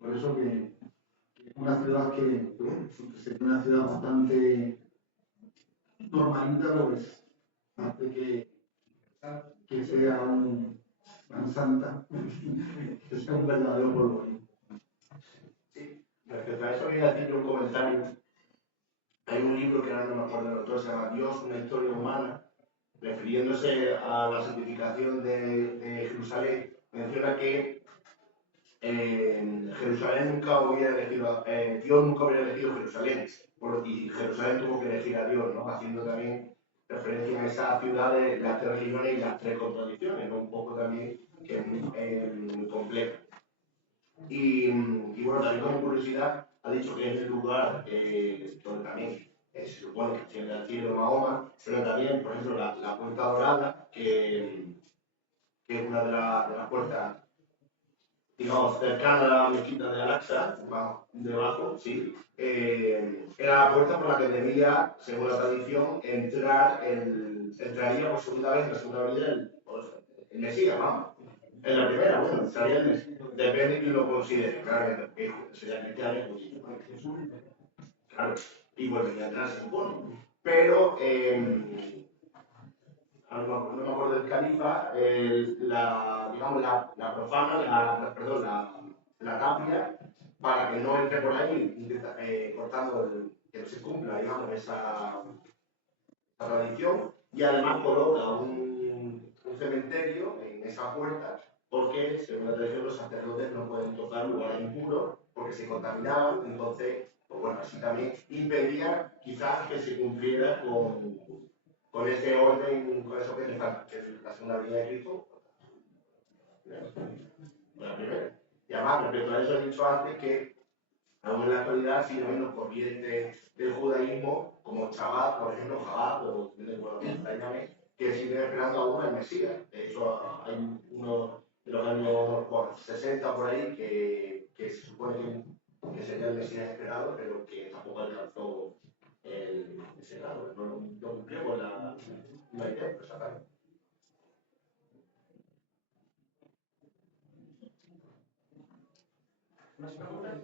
Por eso que es una ciudad que sería una ciudad bastante normalita, pues hace que sea un Santa, es un verdadero polvorín. Sí, respecto a eso voy a decir un comentario. Hay un libro que ahora no me acuerdo del autor, se llama Dios, una historia humana, refiriéndose a la santificación de Jerusalén, menciona que Jerusalén nunca hubiera elegido, Dios nunca hubiera elegido Jerusalén, y Jerusalén tuvo que elegir a Dios, ¿no? Haciendo también referencia a esa ciudad de las tres religiones y las tres contradicciones, ¿no? Un poco también que es muy complejo. Y bueno, también como curiosidad, ha dicho que es el lugar donde también se supone que tiene el cielo de Mahoma, pero también, por ejemplo, la Puerta Dorada, que es una de las puertas, digamos, cercana a la mezquita de Al-Aqsa, debajo, sí, era la puerta por la que debía, según la tradición, entraría por segunda vez, la segunda venida, el Mesías, vamos. En la primera, bueno, entraría el Mesías. Depende de quién lo considere, claramente, porque sería cristiano y judío. Claro, y volvería atrás, se supone. Pero, no me acuerdo del califa, digamos, la profana, perdón, la tapia, para que no entre por ahí, cortando que no se cumpla, digamos, esa tradición, y además coloca un cementerio en esa puerta, porque según la tradición los sacerdotes no pueden tocar lugares impuros porque se contaminaban, entonces, pues bueno, así también impedía quizás que se cumpliera con ese orden, con eso que es la segunda venida de Cristo, la primera. Y además, respecto a eso he dicho antes que aún en la actualidad sigue habiendo corrientes del judaísmo, como Chabad, por ejemplo, Chabad, o la llame, que siguen esperando aún al Mesías. De hecho, hay uno de los años 60 por ahí que se supone que sería el Mesías esperado, pero que tampoco alcanzó ese grado, no cumplió con la idea, exactamente. ¿Más preguntas?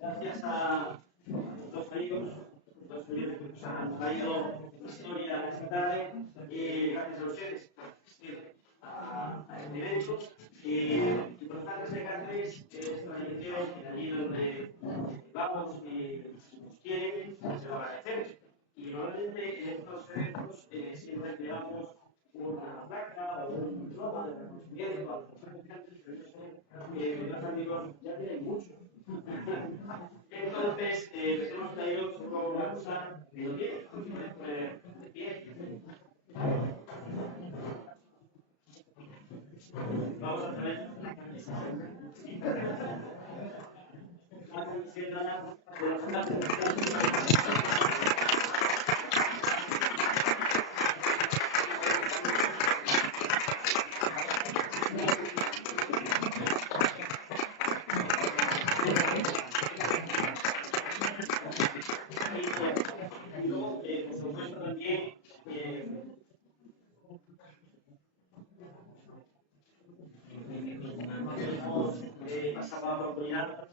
Gracias a los dos amigos, los oyentes que nos han traído historia esta tarde, gracias a ustedes por asistir a este evento. Los padres de Cáceres es tradición que allí donde vamos y nos quieren, se lo agradecemos. Y normalmente en estos eventos siempre llevamos una placa o un diploma de reconocimiento a los participantes, pero yo sé que los amigos ya tienen mucho. Entonces, les hemos traído solo una cosa que no tiene, que pueden poner de pie. Vamos a traer la camiseta de los Cáceres. Y luego, por supuesto, también pasar la oportunidad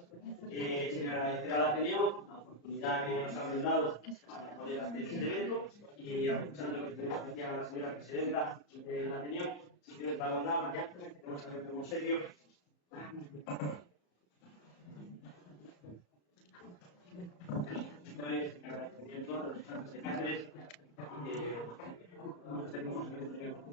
sin agradecer a la Ateneo la oportunidad que nos han dado para poder hacer este evento y aprovechando que tenemos aquí a la señora presidenta de la Ateneo, si tienes la bondad, María, tenemos a ver como serio. Esto es agradecimiento a los estudiantes de Cáceres vamos a hacer un evento.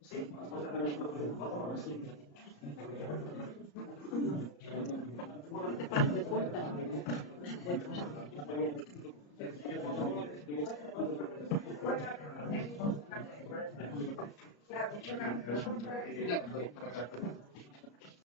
Sí, vamos a hacer un poco de